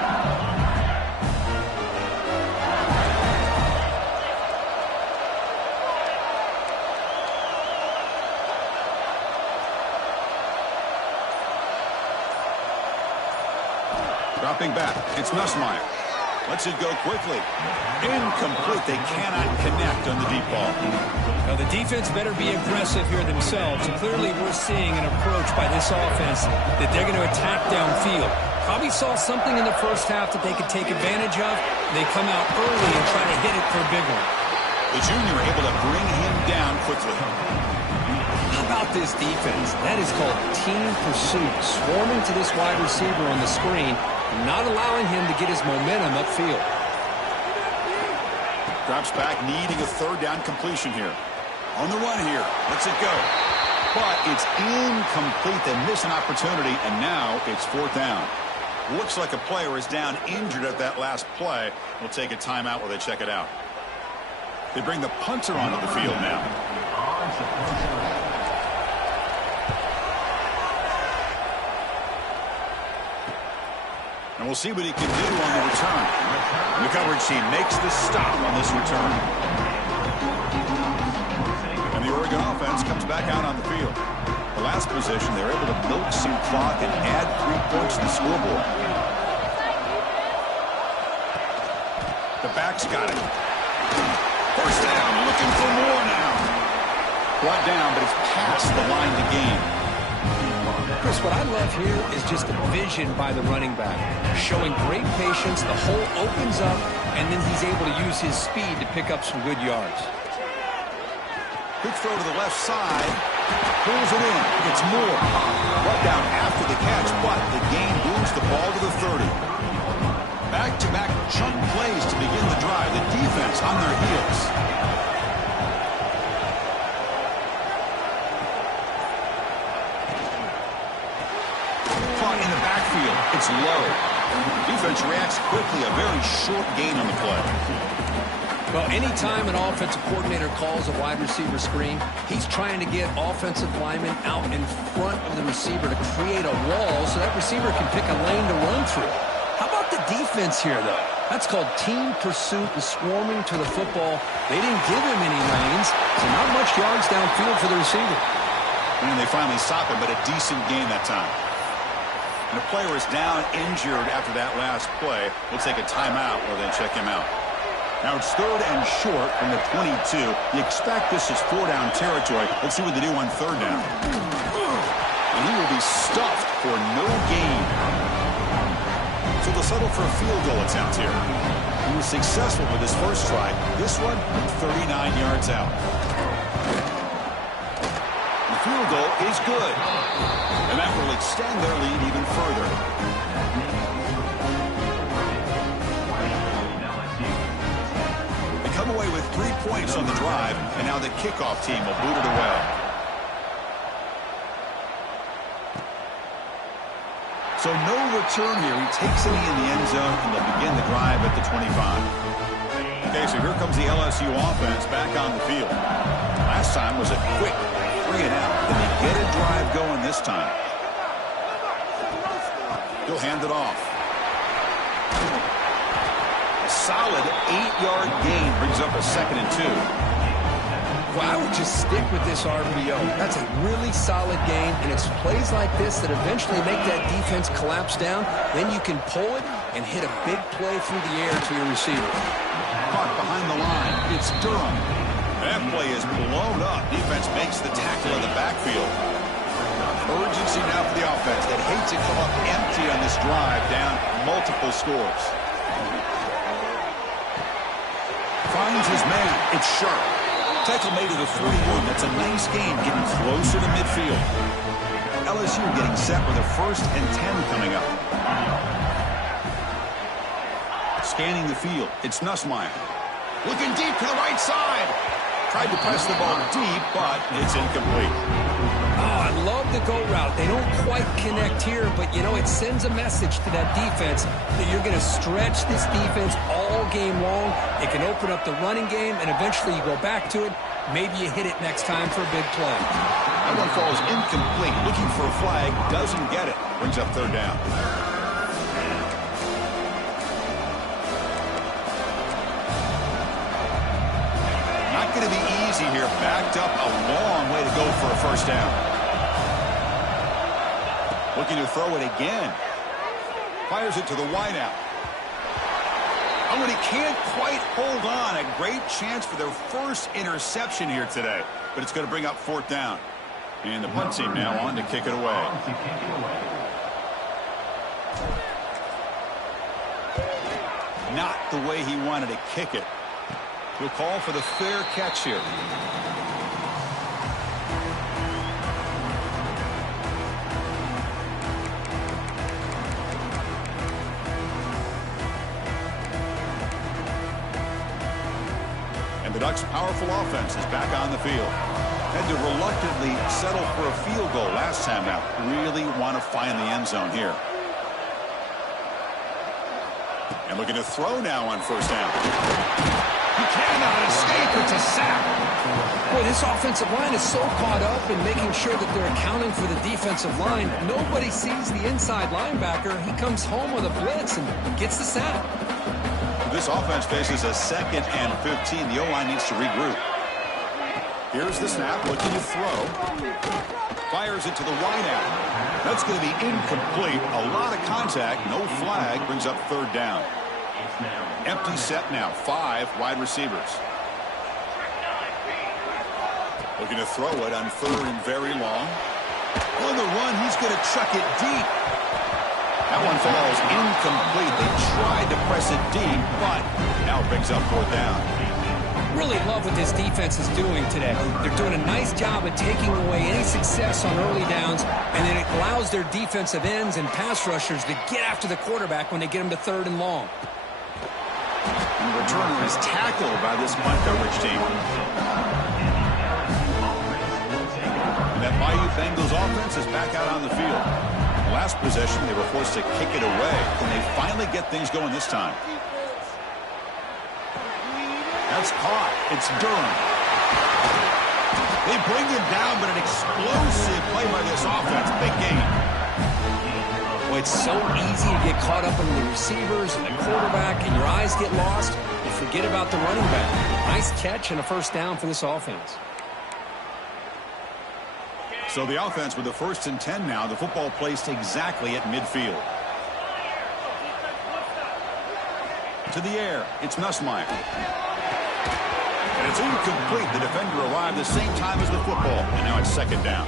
Dropping back, it's Nussmeier. Lets it go quickly. Incomplete. They cannot connect on the deep ball. Now, the defense better be aggressive here themselves. Clearly, we're seeing an approach by this offense that they're going to attack downfield. Probably saw something in the first half that they could take advantage of. They come out early and try to hit it for a big one. The junior able to bring him down quickly. How about this defense? That is called team pursuit. Swarming to this wide receiver on the screen, not allowing him to get his momentum upfield. Drops back, needing a third down completion here. On the run here. Lets it go. But it's incomplete. They miss an opportunity, and now it's fourth down. Looks like a player is down injured at that last play. We'll take a timeout while they check it out. They bring the punter onto the field now. And we'll see what he can do on the return. The coverage team makes the stop on this return. And the Oregon offense comes back out on the field. The last possession, they're able to milk some clock and add 3 points to the scoreboard. The back's got it. First down, looking for more now. Brought down, but it's past the line to gain. Chris, what I love here is just the vision by the running back. Showing great patience, the hole opens up, and then he's able to use his speed to pick up some good yards. Quick throw to the left side. Pulls it in. It's Moore. Brought down after the catch, but the gain moves the ball to the 30. Back-to-back chunk plays to begin the drive. The defense on their heels. Caught in the backfield. It's low. Defense reacts quickly. A very short gain on the play. Well, anytime an offensive coordinator calls a wide receiver screen, he's trying to get offensive linemen out in front of the receiver to create a wall so that receiver can pick a lane to run through. How about the defense here, though? That's called team pursuit and swarming to the football. They didn't give him any lanes, so not much yards downfield for the receiver. And they finally stop him, but a decent gain that time. And a player is down injured after that last play. We'll take a timeout while they check him out. Now it's third and short from the 22. You expect this is 4-down territory. Let's see what they do on third down. And he will be stuffed for no gain. So they'll settle for a field goal attempt here. He was successful with his first try. This one, 39 yards out. The field goal is good. And that will extend their lead even further. They come away with 3 points on the drive, and now the kickoff team will boot it away. So no return here. He takes it in the end zone, and they'll begin the drive at the 25. Okay, so here comes the LSU offense back on the field. Last time was a quick 3-and-out. Then they get a drive going this time. He'll hand it off. A solid 8-yard gain brings up a 2nd and 2. Well, I would just stick with this RPO. That's a really solid gain, and it's plays like this that eventually make that defense collapse down. Then you can pull it and hit a big play through the air to your receiver. Caught behind the line. It's Durham. That play is blown up. Defense makes the tackle in the backfield. Urgency now for the offense. They'd hate to come up empty on this drive, down multiple scores. Finds his man. It's Sharp. Tackle made to the 41. That's a nice gain, getting closer to midfield. LSU getting set with a 1st and 10 coming up. Scanning the field. It's Nussmeier. Looking deep to the right side. Tried to press the ball deep, but it's incomplete. Oh, I love the go route. They don't quite connect here, but, you know, it sends a message to that defense that you're going to stretch this defense all game long. It can open up the running game, and eventually you go back to it. Maybe you hit it next time for a big play. That one falls incomplete. Looking for a flag. Doesn't get it. Brings up 3rd down. Not going to be easy here. Backed up a long way to go for a 1st down. Looking to throw it again. Fires it to the wideout. Oh, and he can't quite hold on. A great chance for their 1st interception here today. But it's going to bring up 4th down. And the punt team now on to kick it away. Not the way he wanted to kick it. He'll call for the fair catch here. The Ducks' powerful offense is back on the field. Had to reluctantly settle for a field goal last time out. Really want to find the end zone here. And looking to throw now on 1st down. He cannot escape. It's a sack. Boy, this offensive line is so caught up in making sure that they're accounting for the defensive line. Nobody sees the inside linebacker. He comes home with a blitz and gets the sack. This offense faces a 2nd and 15. The O-line needs to regroup. Here's the snap, looking to throw. Fires it to the wideout. That's going to be incomplete. A lot of contact, no flag, brings up 3rd down. Empty set now, 5 wide receivers. Looking to throw it on 3rd and very long. On the run, he's going to chuck it deep. That one falls incomplete. They tried to press it deep, but now it brings up 4th down. Really love what this defense is doing today. They're doing a nice job of taking away any success on early downs, and then it allows their defensive ends and pass rushers to get after the quarterback when they get him to 3rd and long. And the returner is tackled by this punt coverage team. And that Bayou Bengals offense is back out on the field. Last possession, they were forced to kick it away. Can they finally get things going this time? That's caught. It's Durham. They bring him down, but an explosive play by this offense. Big game. Well, it's so easy to get caught up in the receivers and the quarterback, and your eyes get lost. You forget about the running back. Nice catch and a 1st down for this offense. So the offense with the 1st and 10 now. The football placed exactly at midfield. To the air. It's Nussmeier. And it's incomplete. The defender arrived the same time as the football. And now it's 2nd down.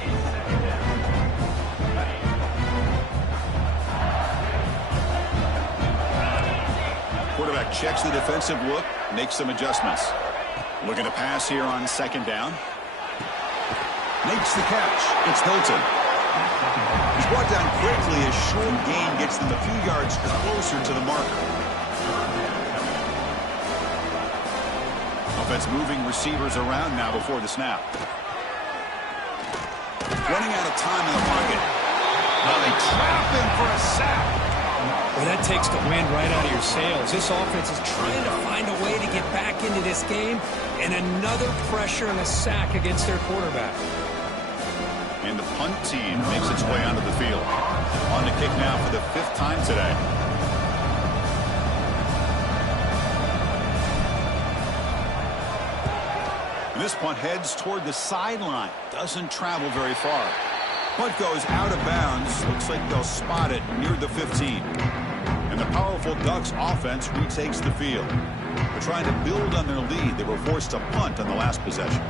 Quarterback checks the defensive look. Makes some adjustments. Looking to pass here on 2nd down. Makes the catch. It's Hilton. He's brought down quickly. A short gain gets them a few yards closer to the marker. Offense moving receivers around now before the snap. Running out of time in the pocket. Now they trap him for a sack. Well, that takes the wind right out of your sails. This offense is trying to find a way to get back into this game, and another pressure and a sack against their quarterback. And the punt team makes its way onto the field. On to kick now for the 5th time today. And this punt heads toward the sideline. Doesn't travel very far. Punt goes out of bounds. Looks like they'll spot it near the 15. And the powerful Ducks offense retakes the field. They're trying to build on their lead. They were forced to punt on the last possession.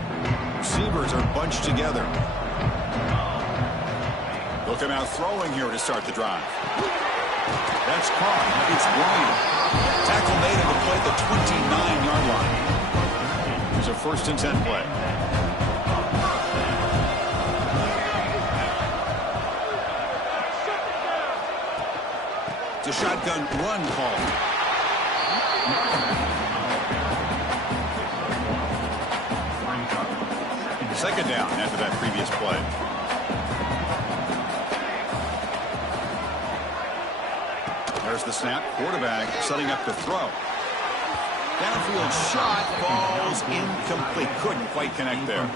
Receivers are bunched together. They'll come out throwing here to start the drive. That's caught. It's Bryant. Tackle made at the play at the 29-yard line. Here's a 1st and 10 play. It's a shotgun run call. Second down after that previous play. There's the snap. Quarterback setting up to throw. Downfield shot. Falls incomplete. Couldn't quite connect there.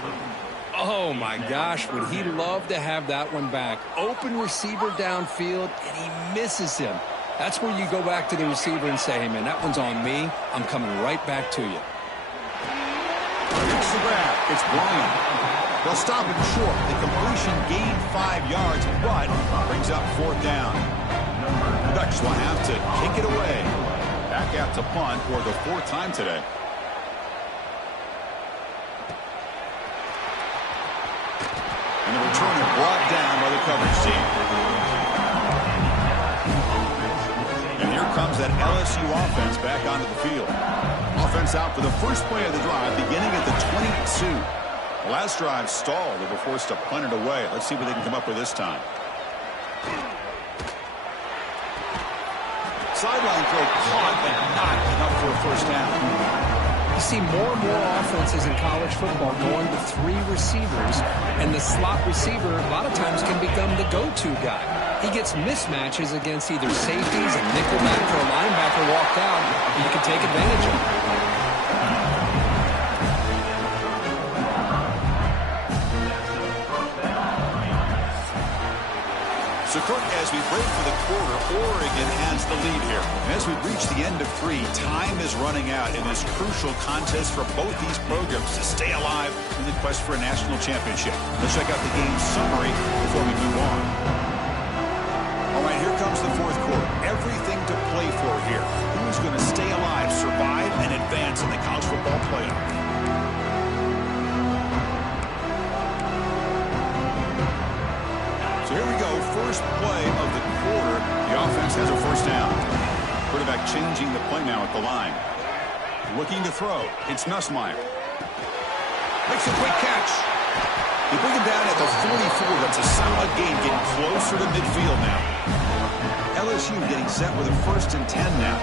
Oh, my gosh. Would he love to have that one back? Open receiver downfield, and he misses him. That's where you go back to the receiver and say, hey, man, that one's on me. I'm coming right back to you. Here's the grab. It's Bryant. They'll stop him short. The completion gained 5 yards, but brings up 4th down. The Ducks will have to kick it away. Back out to punt for the 4th time today. And the returner brought down by the coverage team. And here comes that LSU offense back onto the field. Offense out for the first play of the drive, beginning at the 22. The last drive stalled. They were forced to punt it away. Let's see what they can come up with this time. Sideline throw caught, but not enough for a 1st down. You see more and more offenses in college football going to 3 receivers, and the slot receiver a lot of times can become the go-to guy. He gets mismatches against either safeties, a nickelback, or a linebacker walked out, and you can take advantage of it. So, Kirk, as we break for the quarter, Oregon has the lead here. And as we reach the end of 3, time is running out in this crucial contest for both these programs to stay alive in the quest for a national championship. Let's check out the game summary before we move on. All right, here comes the 4th quarter. Everything to play for here. Who's going to stay alive, survive, and advance in the college football playoff? So here we go, first play of the quarter. The offense has a 1st down. Quarterback changing the play now at the line. Looking to throw. It's Nussmeier. Makes a quick catch. They bring him down at the 44. That's a solid gain, getting closer to midfield now. LSU getting set with a 1st and 10 now.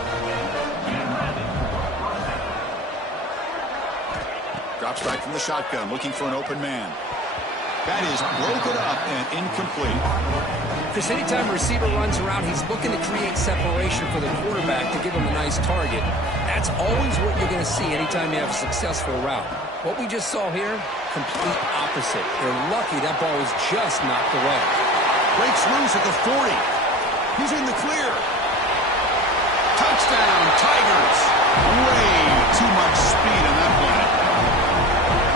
Drops back from the shotgun, looking for an open man. That is broken up and incomplete. Chris, anytime a receiver runs around, he's looking to create separation for the quarterback to give him a nice target. That's always what you're going to see anytime you have a successful route. What we just saw here, complete opposite. They're lucky that ball was just knocked away. Breaks loose at the 40. He's in the clear. Touchdown, Tigers. Way too much speed on that play.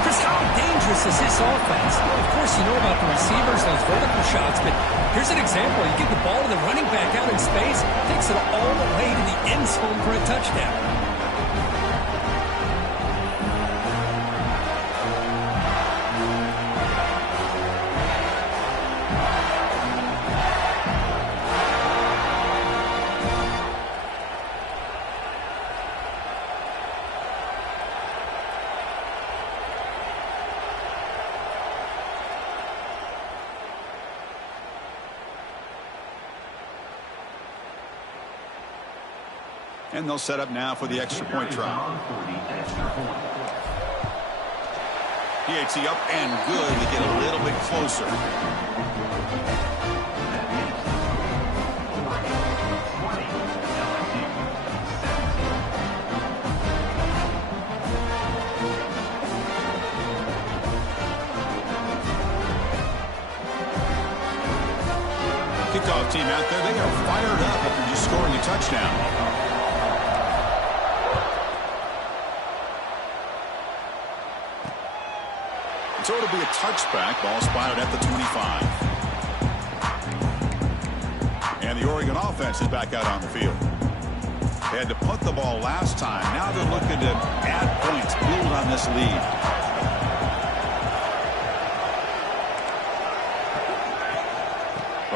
Chris, how dangerous is this offense? Of course, you know about the receivers, those vertical shots, but here's an example. You get the ball to the running back out in space, takes it all the way to the end zone for a touchdown. And they'll set up now for the extra point try. PAT up and good to get a little bit closer. Kickoff team out there, they are fired up after just scoring a touchdown. So it'll be a touchback. Ball spotted at the 25. And the Oregon offense is back out on the field. They had to punt the ball last time. Now they're looking to add points, build on this lead.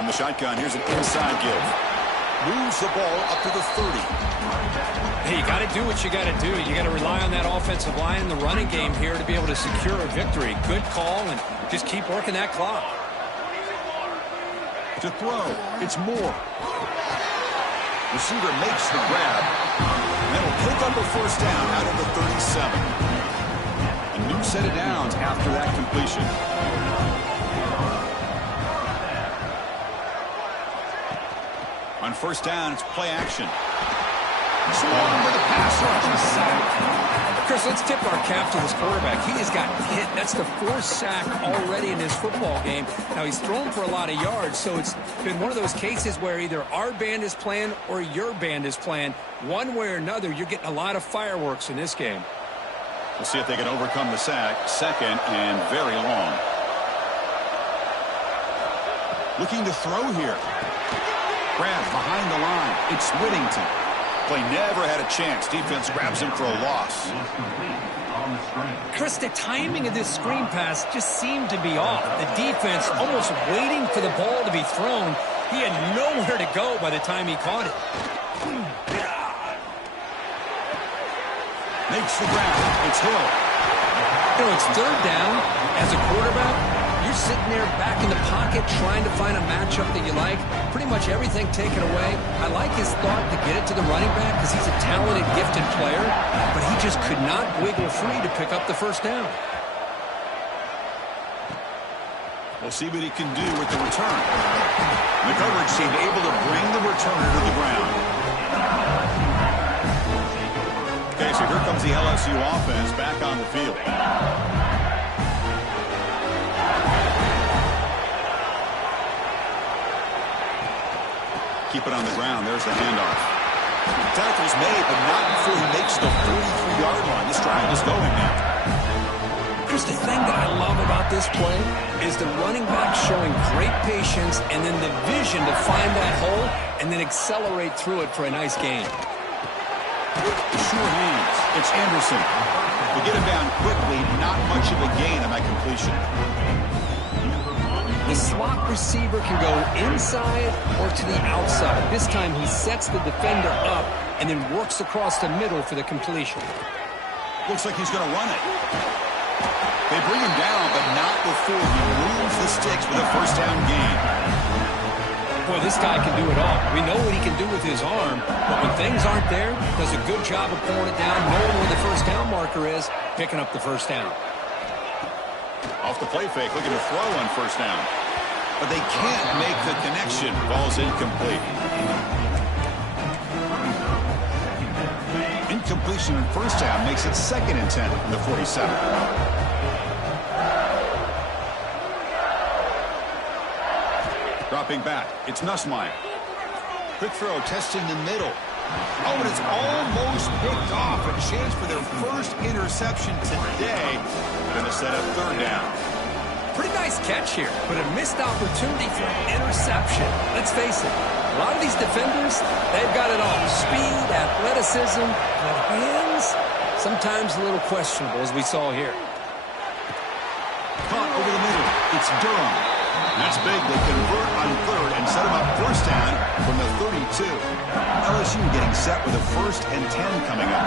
From the shotgun, here's an inside give. Moves the ball up to the 30. Hey, you got to do what you got to do. You got to rely on that offensive line, the running game here to be able to secure a victory. Good call, and just keep working that clock. To throw, it's Moore. Receiver makes the grab, and will pick up a first down out of the 37. A new set of downs after that completion. On first down, it's play action. Swung with a pass rush, sack. Chris, let's tip our cap to this quarterback. He has gotten hit. That's the 4th sack already in this football game. Now, he's thrown for a lot of yards, so it's been one of those cases where either our band is playing or your band is playing. One way or another, you're getting a lot of fireworks in this game. We'll see if they can overcome the sack. Second and very long. Looking to throw here. Grab behind the line. It's Whittington. Play never had a chance. Defense grabs him for a loss. Chris, the timing of this screen pass just seemed to be off. The defense almost waiting for the ball to be thrown. He had nowhere to go by the time he caught it. Makes the grab. It's Hill. You know, it's third down. As a quarterback, you're sitting there back in the pocket trying to find a matchup that you like. Pretty much everything taken away. I like his thought to get it to the running back because he's a talented, gifted player, but he just could not wiggle free to pick up the first down. We'll see what he can do with the return. The coverage seemed able to bring the returner to the ground. Okay, so here comes the LSU offense back on the field. Keep it on the ground. There's the handoff. Tackle's made, but not before he makes the 43-yard line. This drive is going now. Chris, the thing that I love about this play is the running back showing great patience and then the vision to find that hole and then accelerate through it for a nice gain. Sure hands. It's Anderson. We get him down quickly. Not much of a gain on that completion. The slot receiver can go inside or to the outside. This time he sets the defender up and then works across the middle for the completion. Looks like he's going to run it. They bring him down, but not before he moves the sticks with a first down gain. Boy, this guy can do it all. We know what he can do with his arm, but when things aren't there, does a good job of pulling it down, knowing where the first down marker is, picking up the first down. Off the play fake, looking to throw on first down. But they can't make the connection. Ball's incomplete. Incompletion on first down makes it 2nd and 10 from the 47. Dropping back, it's Nussmeier. Quick throw, testing the middle. Oh, and it's almost picked off. A chance for their first interception today. Going to set up third down. Pretty nice catch here, but a missed opportunity for an interception. Let's face it, a lot of these defenders, they've got it all. Speed, athleticism, but hands, sometimes a little questionable, as we saw here. Caught over the middle. It's Durham. That's big. They convert on third and set him up first down from the 32. LSU getting set with a 1st and 10 coming up.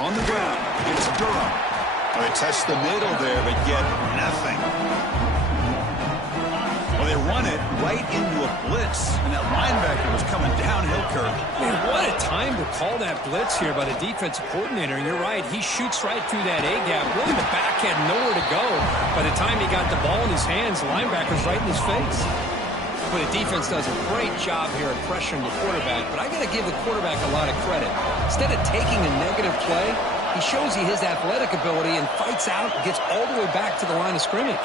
On the ground, it's Durham. Oh, they test the middle there, but get nothing. Well, they run it right into a blitz, and that linebacker was coming downhill curve. Man, what a time to call that blitz here by the defensive coordinator. And you're right, he shoots right through that A-gap. Really, the back had nowhere to go. By the time he got the ball in his hands, the linebacker's right in his face. But the defense does a great job here of pressuring the quarterback. But I got to give the quarterback a lot of credit. Instead of taking a negative play, he shows you his athletic ability and fights out and gets all the way back to the line of scrimmage.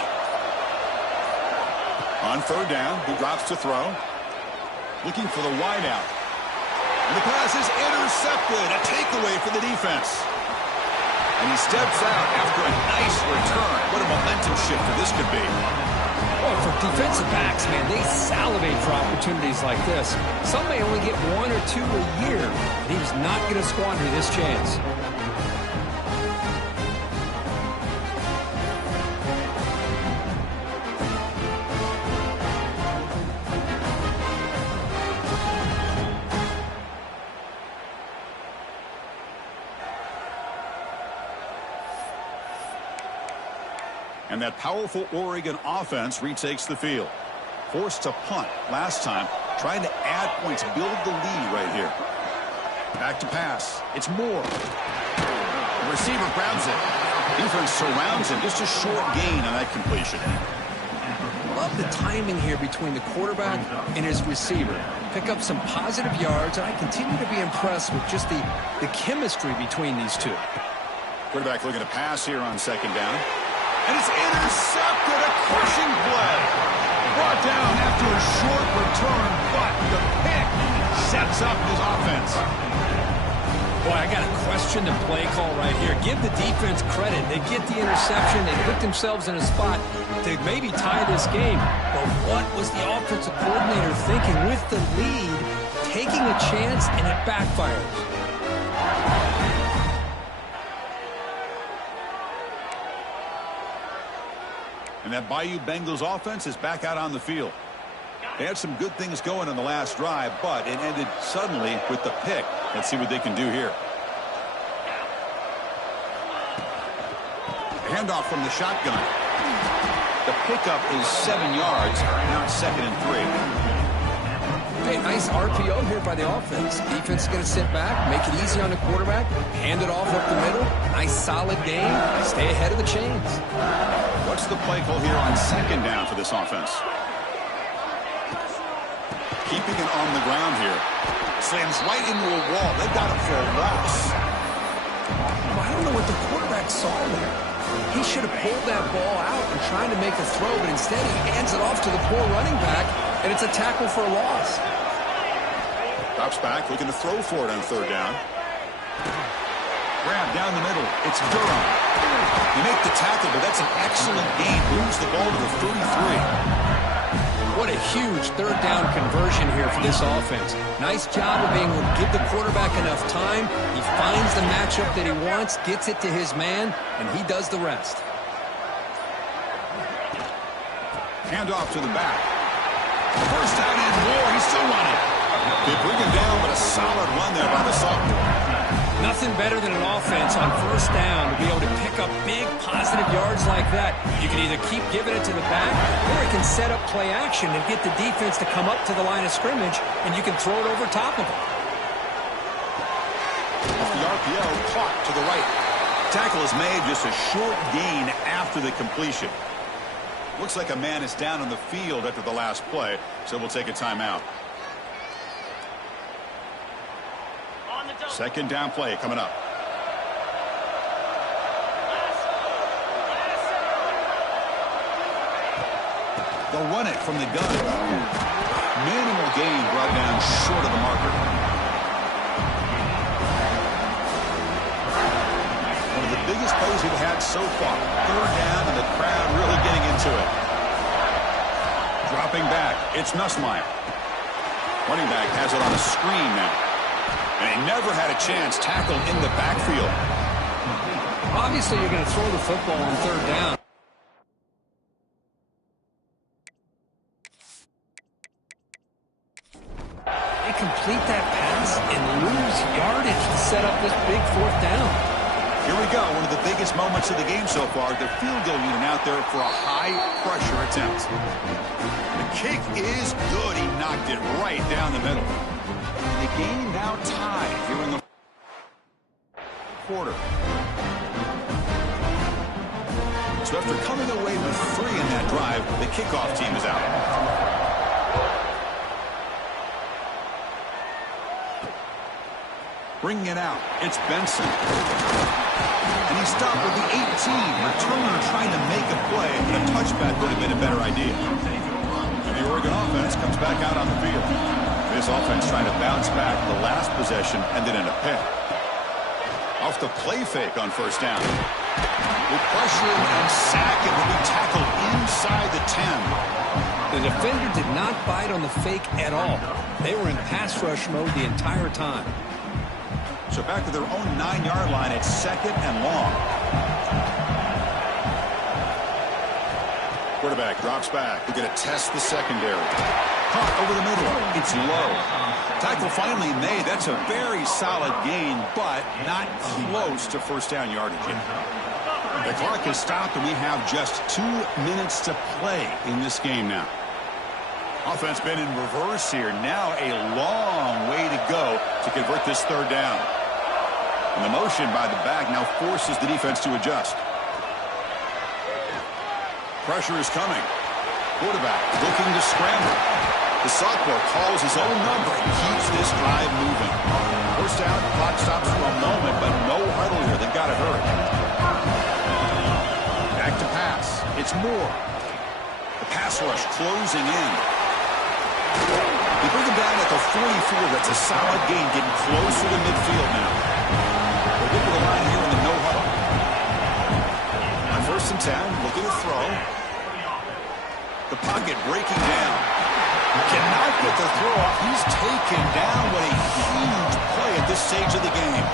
On third down, he drops to throw. Looking for the wideout. And the pass is intercepted. A takeaway for the defense. And he steps out after a nice return. What a momentum shifter this could be. Well, for defensive backs, man, they salivate for opportunities like this. Some may only get 1 or 2 a year, and he's not going to squander this chance. And that powerful Oregon offense retakes the field. Forced to punt last time, trying to add points, build the lead right here. Back to pass. It's Moore. The receiver grabs it. Defense surrounds him. Just a short gain on that completion. Love the timing here between the quarterback and his receiver. Pick up some positive yards, and I continue to be impressed with just the chemistry between these two. Quarterback looking to pass here on second down. And it's intercepted. A crushing play. Brought down after a short return, but the pick sets up his offense. Boy, I got to question the play call right here. Give the defense credit. They get the interception. They put themselves in a spot to maybe tie this game. But what was the offensive coordinator thinking with the lead, taking a chance, and it backfires? And that Bayou Bengals offense is back out on the field. They had some good things going on the last drive, but it ended suddenly with the pick. Let's see what they can do here. Handoff from the shotgun. The pickup is 7 yards. Now it's 2nd and 3. Hey, nice RPO here by the offense. Defense is going to sit back, make it easy on the quarterback, hand it off up the middle. Nice solid game. Stay ahead of the chains. What's the play call here on second down for this offense? Keeping it on the ground here. Slams right into a wall. They've got him for a loss. Well, I don't know what the quarterback saw there. He should have pulled that ball out and trying to make a throw, but instead he hands it off to the poor running back, and it's a tackle for a loss. Drops back, looking to throw for it on third down. Grab down the middle. It's Durham. You make the tackle, but that's an excellent gain. Moves the ball to the 33. What a huge third down conversion here for this offense. Nice job of being able to give the quarterback enough time. He finds the matchup that he wants, gets it to his man, and he does the rest. Handoff to the back. First down and more. He's still running. They bring him down, but a solid run there by the sophomore. Nothing better than an offense on first down to be able to pick up big positive yards like that. You can either keep giving it to the back, or you can set up play action and get the defense to come up to the line of scrimmage, and you can throw it over top of them. Off the RPO, caught to the right. Tackle is made, just a short gain after the completion. Looks like a man is down on the field after the last play, so we'll take a timeout. Second down play coming up. They'll run it from the gun. Minimal gain brought down short of the marker. One of the biggest plays we've had so far. Third down and the crowd really getting into it. Dropping back. It's Nussmeier. Running back has it on a screen now. And he never had a chance tackled in the backfield. Obviously, you're going to throw the football on third down. They complete that pass and lose yardage to set up this big fourth down. Here we go. One of the biggest moments of the game so far. The field goal unit out there for a high-pressure attempt. The kick is good. He knocked it right down the middle. The game now tied here in the quarter. So after coming away with 3 in that drive, the kickoff team is out. Bringing it out, it's Benson. And he stopped with the 18. Returner trying to make a play, but a touchback would have been a better idea. And the Oregon offense comes back out on the field. This offense trying to bounce back. The last possession ended in a pick. Off the play fake on first down. With pressure and sack, it will be tackled inside the 10. The defender did not bite on the fake at all. They were in pass rush mode the entire time. So back to their own 9-yard line. It's 2nd and long. Quarterback drops back. We're going to test the secondary. Caught over the middle. It's low. Tackle finally made. That's a very solid gain, but not close to first down yardage yet. The clock has stopped, and we have just 2 minutes to play in this game now. Offense been in reverse here. Now a long way to go to convert this third down. And the motion by the back now forces the defense to adjust. Pressure is coming. Quarterback looking to scramble. The sophomore calls his own number and keeps this drive moving. First down, clock stops for a moment, but no huddle here. They've got to hurry. Back to pass. It's Moore. The pass rush closing in. They bring him down at the 44. That's a solid gain, getting closer to midfield now. They'll get to the line here in the no huddle. On 1st and 10, looking to throw. The pocket breaking down. Cannot get the throw off. He's taken down. What a huge play at this stage of the game.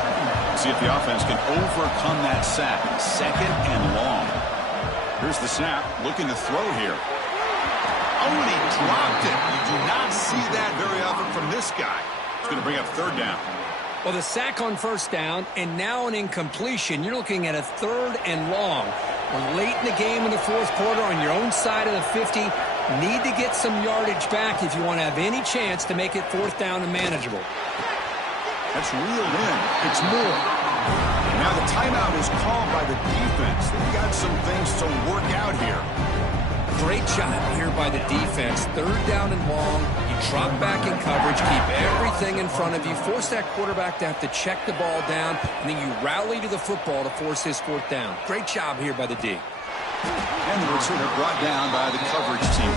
See if the offense can overcome that sack. 2nd and long. Here's the snap. Looking to throw here. Oh, and he dropped it. You do not see that very often from this guy. It's going to bring up 3rd down. Well, the sack on 1st down, and now an incompletion. You're looking at a 3rd and long. We're late in the game in the 4th quarter on your own side of the 50. Need to get some yardage back if you want to have any chance to make it 4th down and manageable. That's reeled in. It's Moore. Now the timeout is called by the defense. They've got some things to work out here. Great job here by the defense. 3rd down and long. You drop back in coverage, keep everything in front of you, force that quarterback to have to check the ball down, and then you rally to the football to force his 4th down. Great job here by the D. And the returner brought down by the coverage team.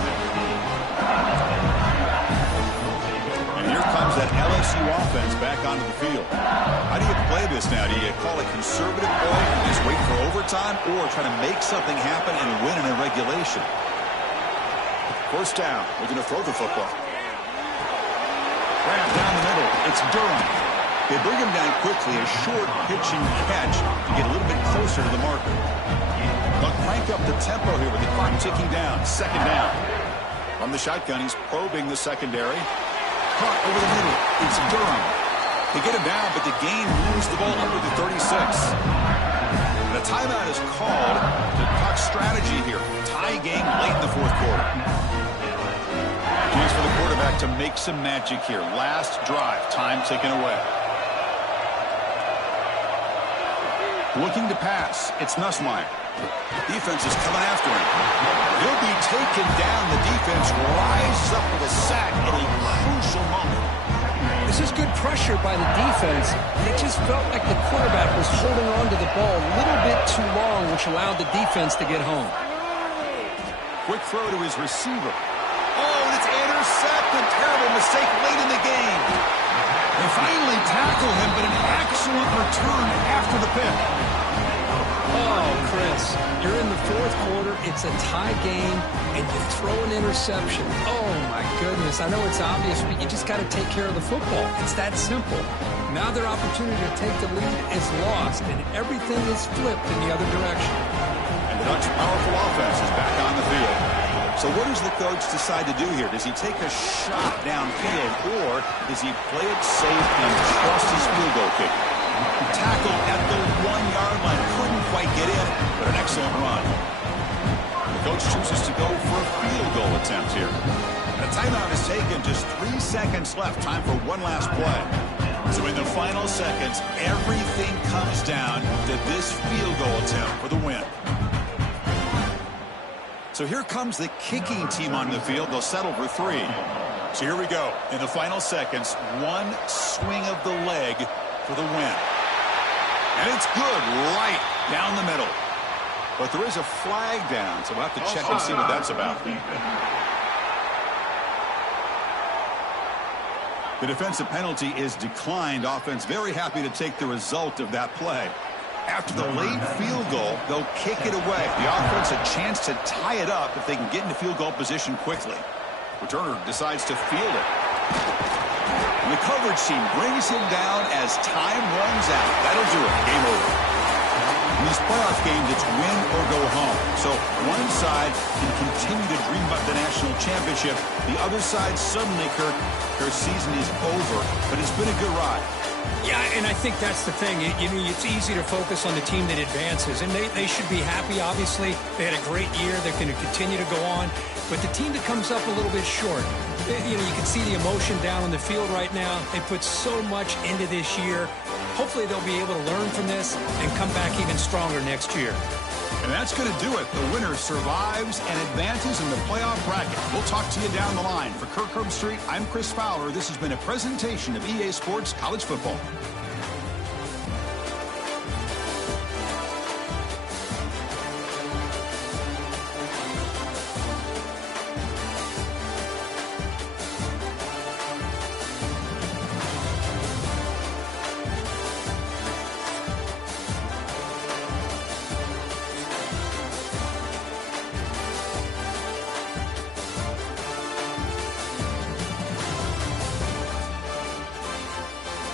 And here comes that LSU offense back onto the field. How do you play this now? Do you call it conservative play and just wait for overtime, or try to make something happen and win in a regulation? 1st down. Looking to throw the football. Grab down the middle. It's Durham. They bring him down quickly. A short pitch and catch to get a little bit closer to the marker. They'll crank up the tempo here with the clock ticking down. 2nd down. From the shotgun, he's probing the secondary. Caught over the middle. It's Durham. They get him down, but the gain moves the ball under the 36. And a timeout is called to talk strategy here. Tie game late in the 4th quarter. Chance for the quarterback to make some magic here. Last drive. Time ticking away. Looking to pass. It's Nussmeier. Defense is coming after him. He'll be taken down. The defense rises up with a sack at a crucial moment. This is good pressure by the defense. It just felt like the quarterback was holding on to the ball a little bit too long, which allowed the defense to get home. Quick throw to his receiver. Oh, and it's intercepted. Terrible mistake late in the game. They finally tackle him, but an excellent return after the pick. Oh, Chris, you're in the 4th quarter. It's a tie game, and you throw an interception. Oh, my goodness. I know it's obvious, but you just got to take care of the football. It's that simple. Now their opportunity to take the lead is lost, and everything is flipped in the other direction. And the Dutch powerful offense is back on the field. So what does the coach decide to do here? Does he take a shot downfield, or does he play it safe and trust his field goal kicker? Tackled at the 1-yard line. Couldn't quite get in, but an excellent run. The coach chooses to go for a field goal attempt here. The timeout is taken. Just 3 seconds left. Time for one last play. So in the final seconds, everything comes down to this field goal attempt for the win. So here comes the kicking team on the field. They'll settle for 3. So here we go. In the final seconds, one swing of the leg for the win. And it's good right down the middle. But there is a flag down, so we'll have to check and see what that's about. The defensive penalty is declined. Offense very happy to take the result of that play. After the late field goal, they'll kick it away. The offense a chance to tie it up if they can get into field goal position quickly. Returner decides to field it. And the coverage team brings him down as time runs out. That'll do it. Game over. In these playoff games, it's win or go home. So one side can continue to dream about the national championship. The other side, suddenly, Kirk, their season is over. But it's been a good ride. Yeah, and I think that's the thing. It's easy to focus on the team that advances, and they should be happy, obviously. They had a great year. They're going to continue to go on. But the team that comes up a little bit short, you can see the emotion down on the field right now. They put so much into this year. Hopefully they'll be able to learn from this and come back even stronger next year. And that's going to do it. The winner survives and advances in the playoff bracket. We'll talk to you down the line. For Kirk Herbstreit, I'm Chris Fowler. This has been a presentation of EA Sports College Football.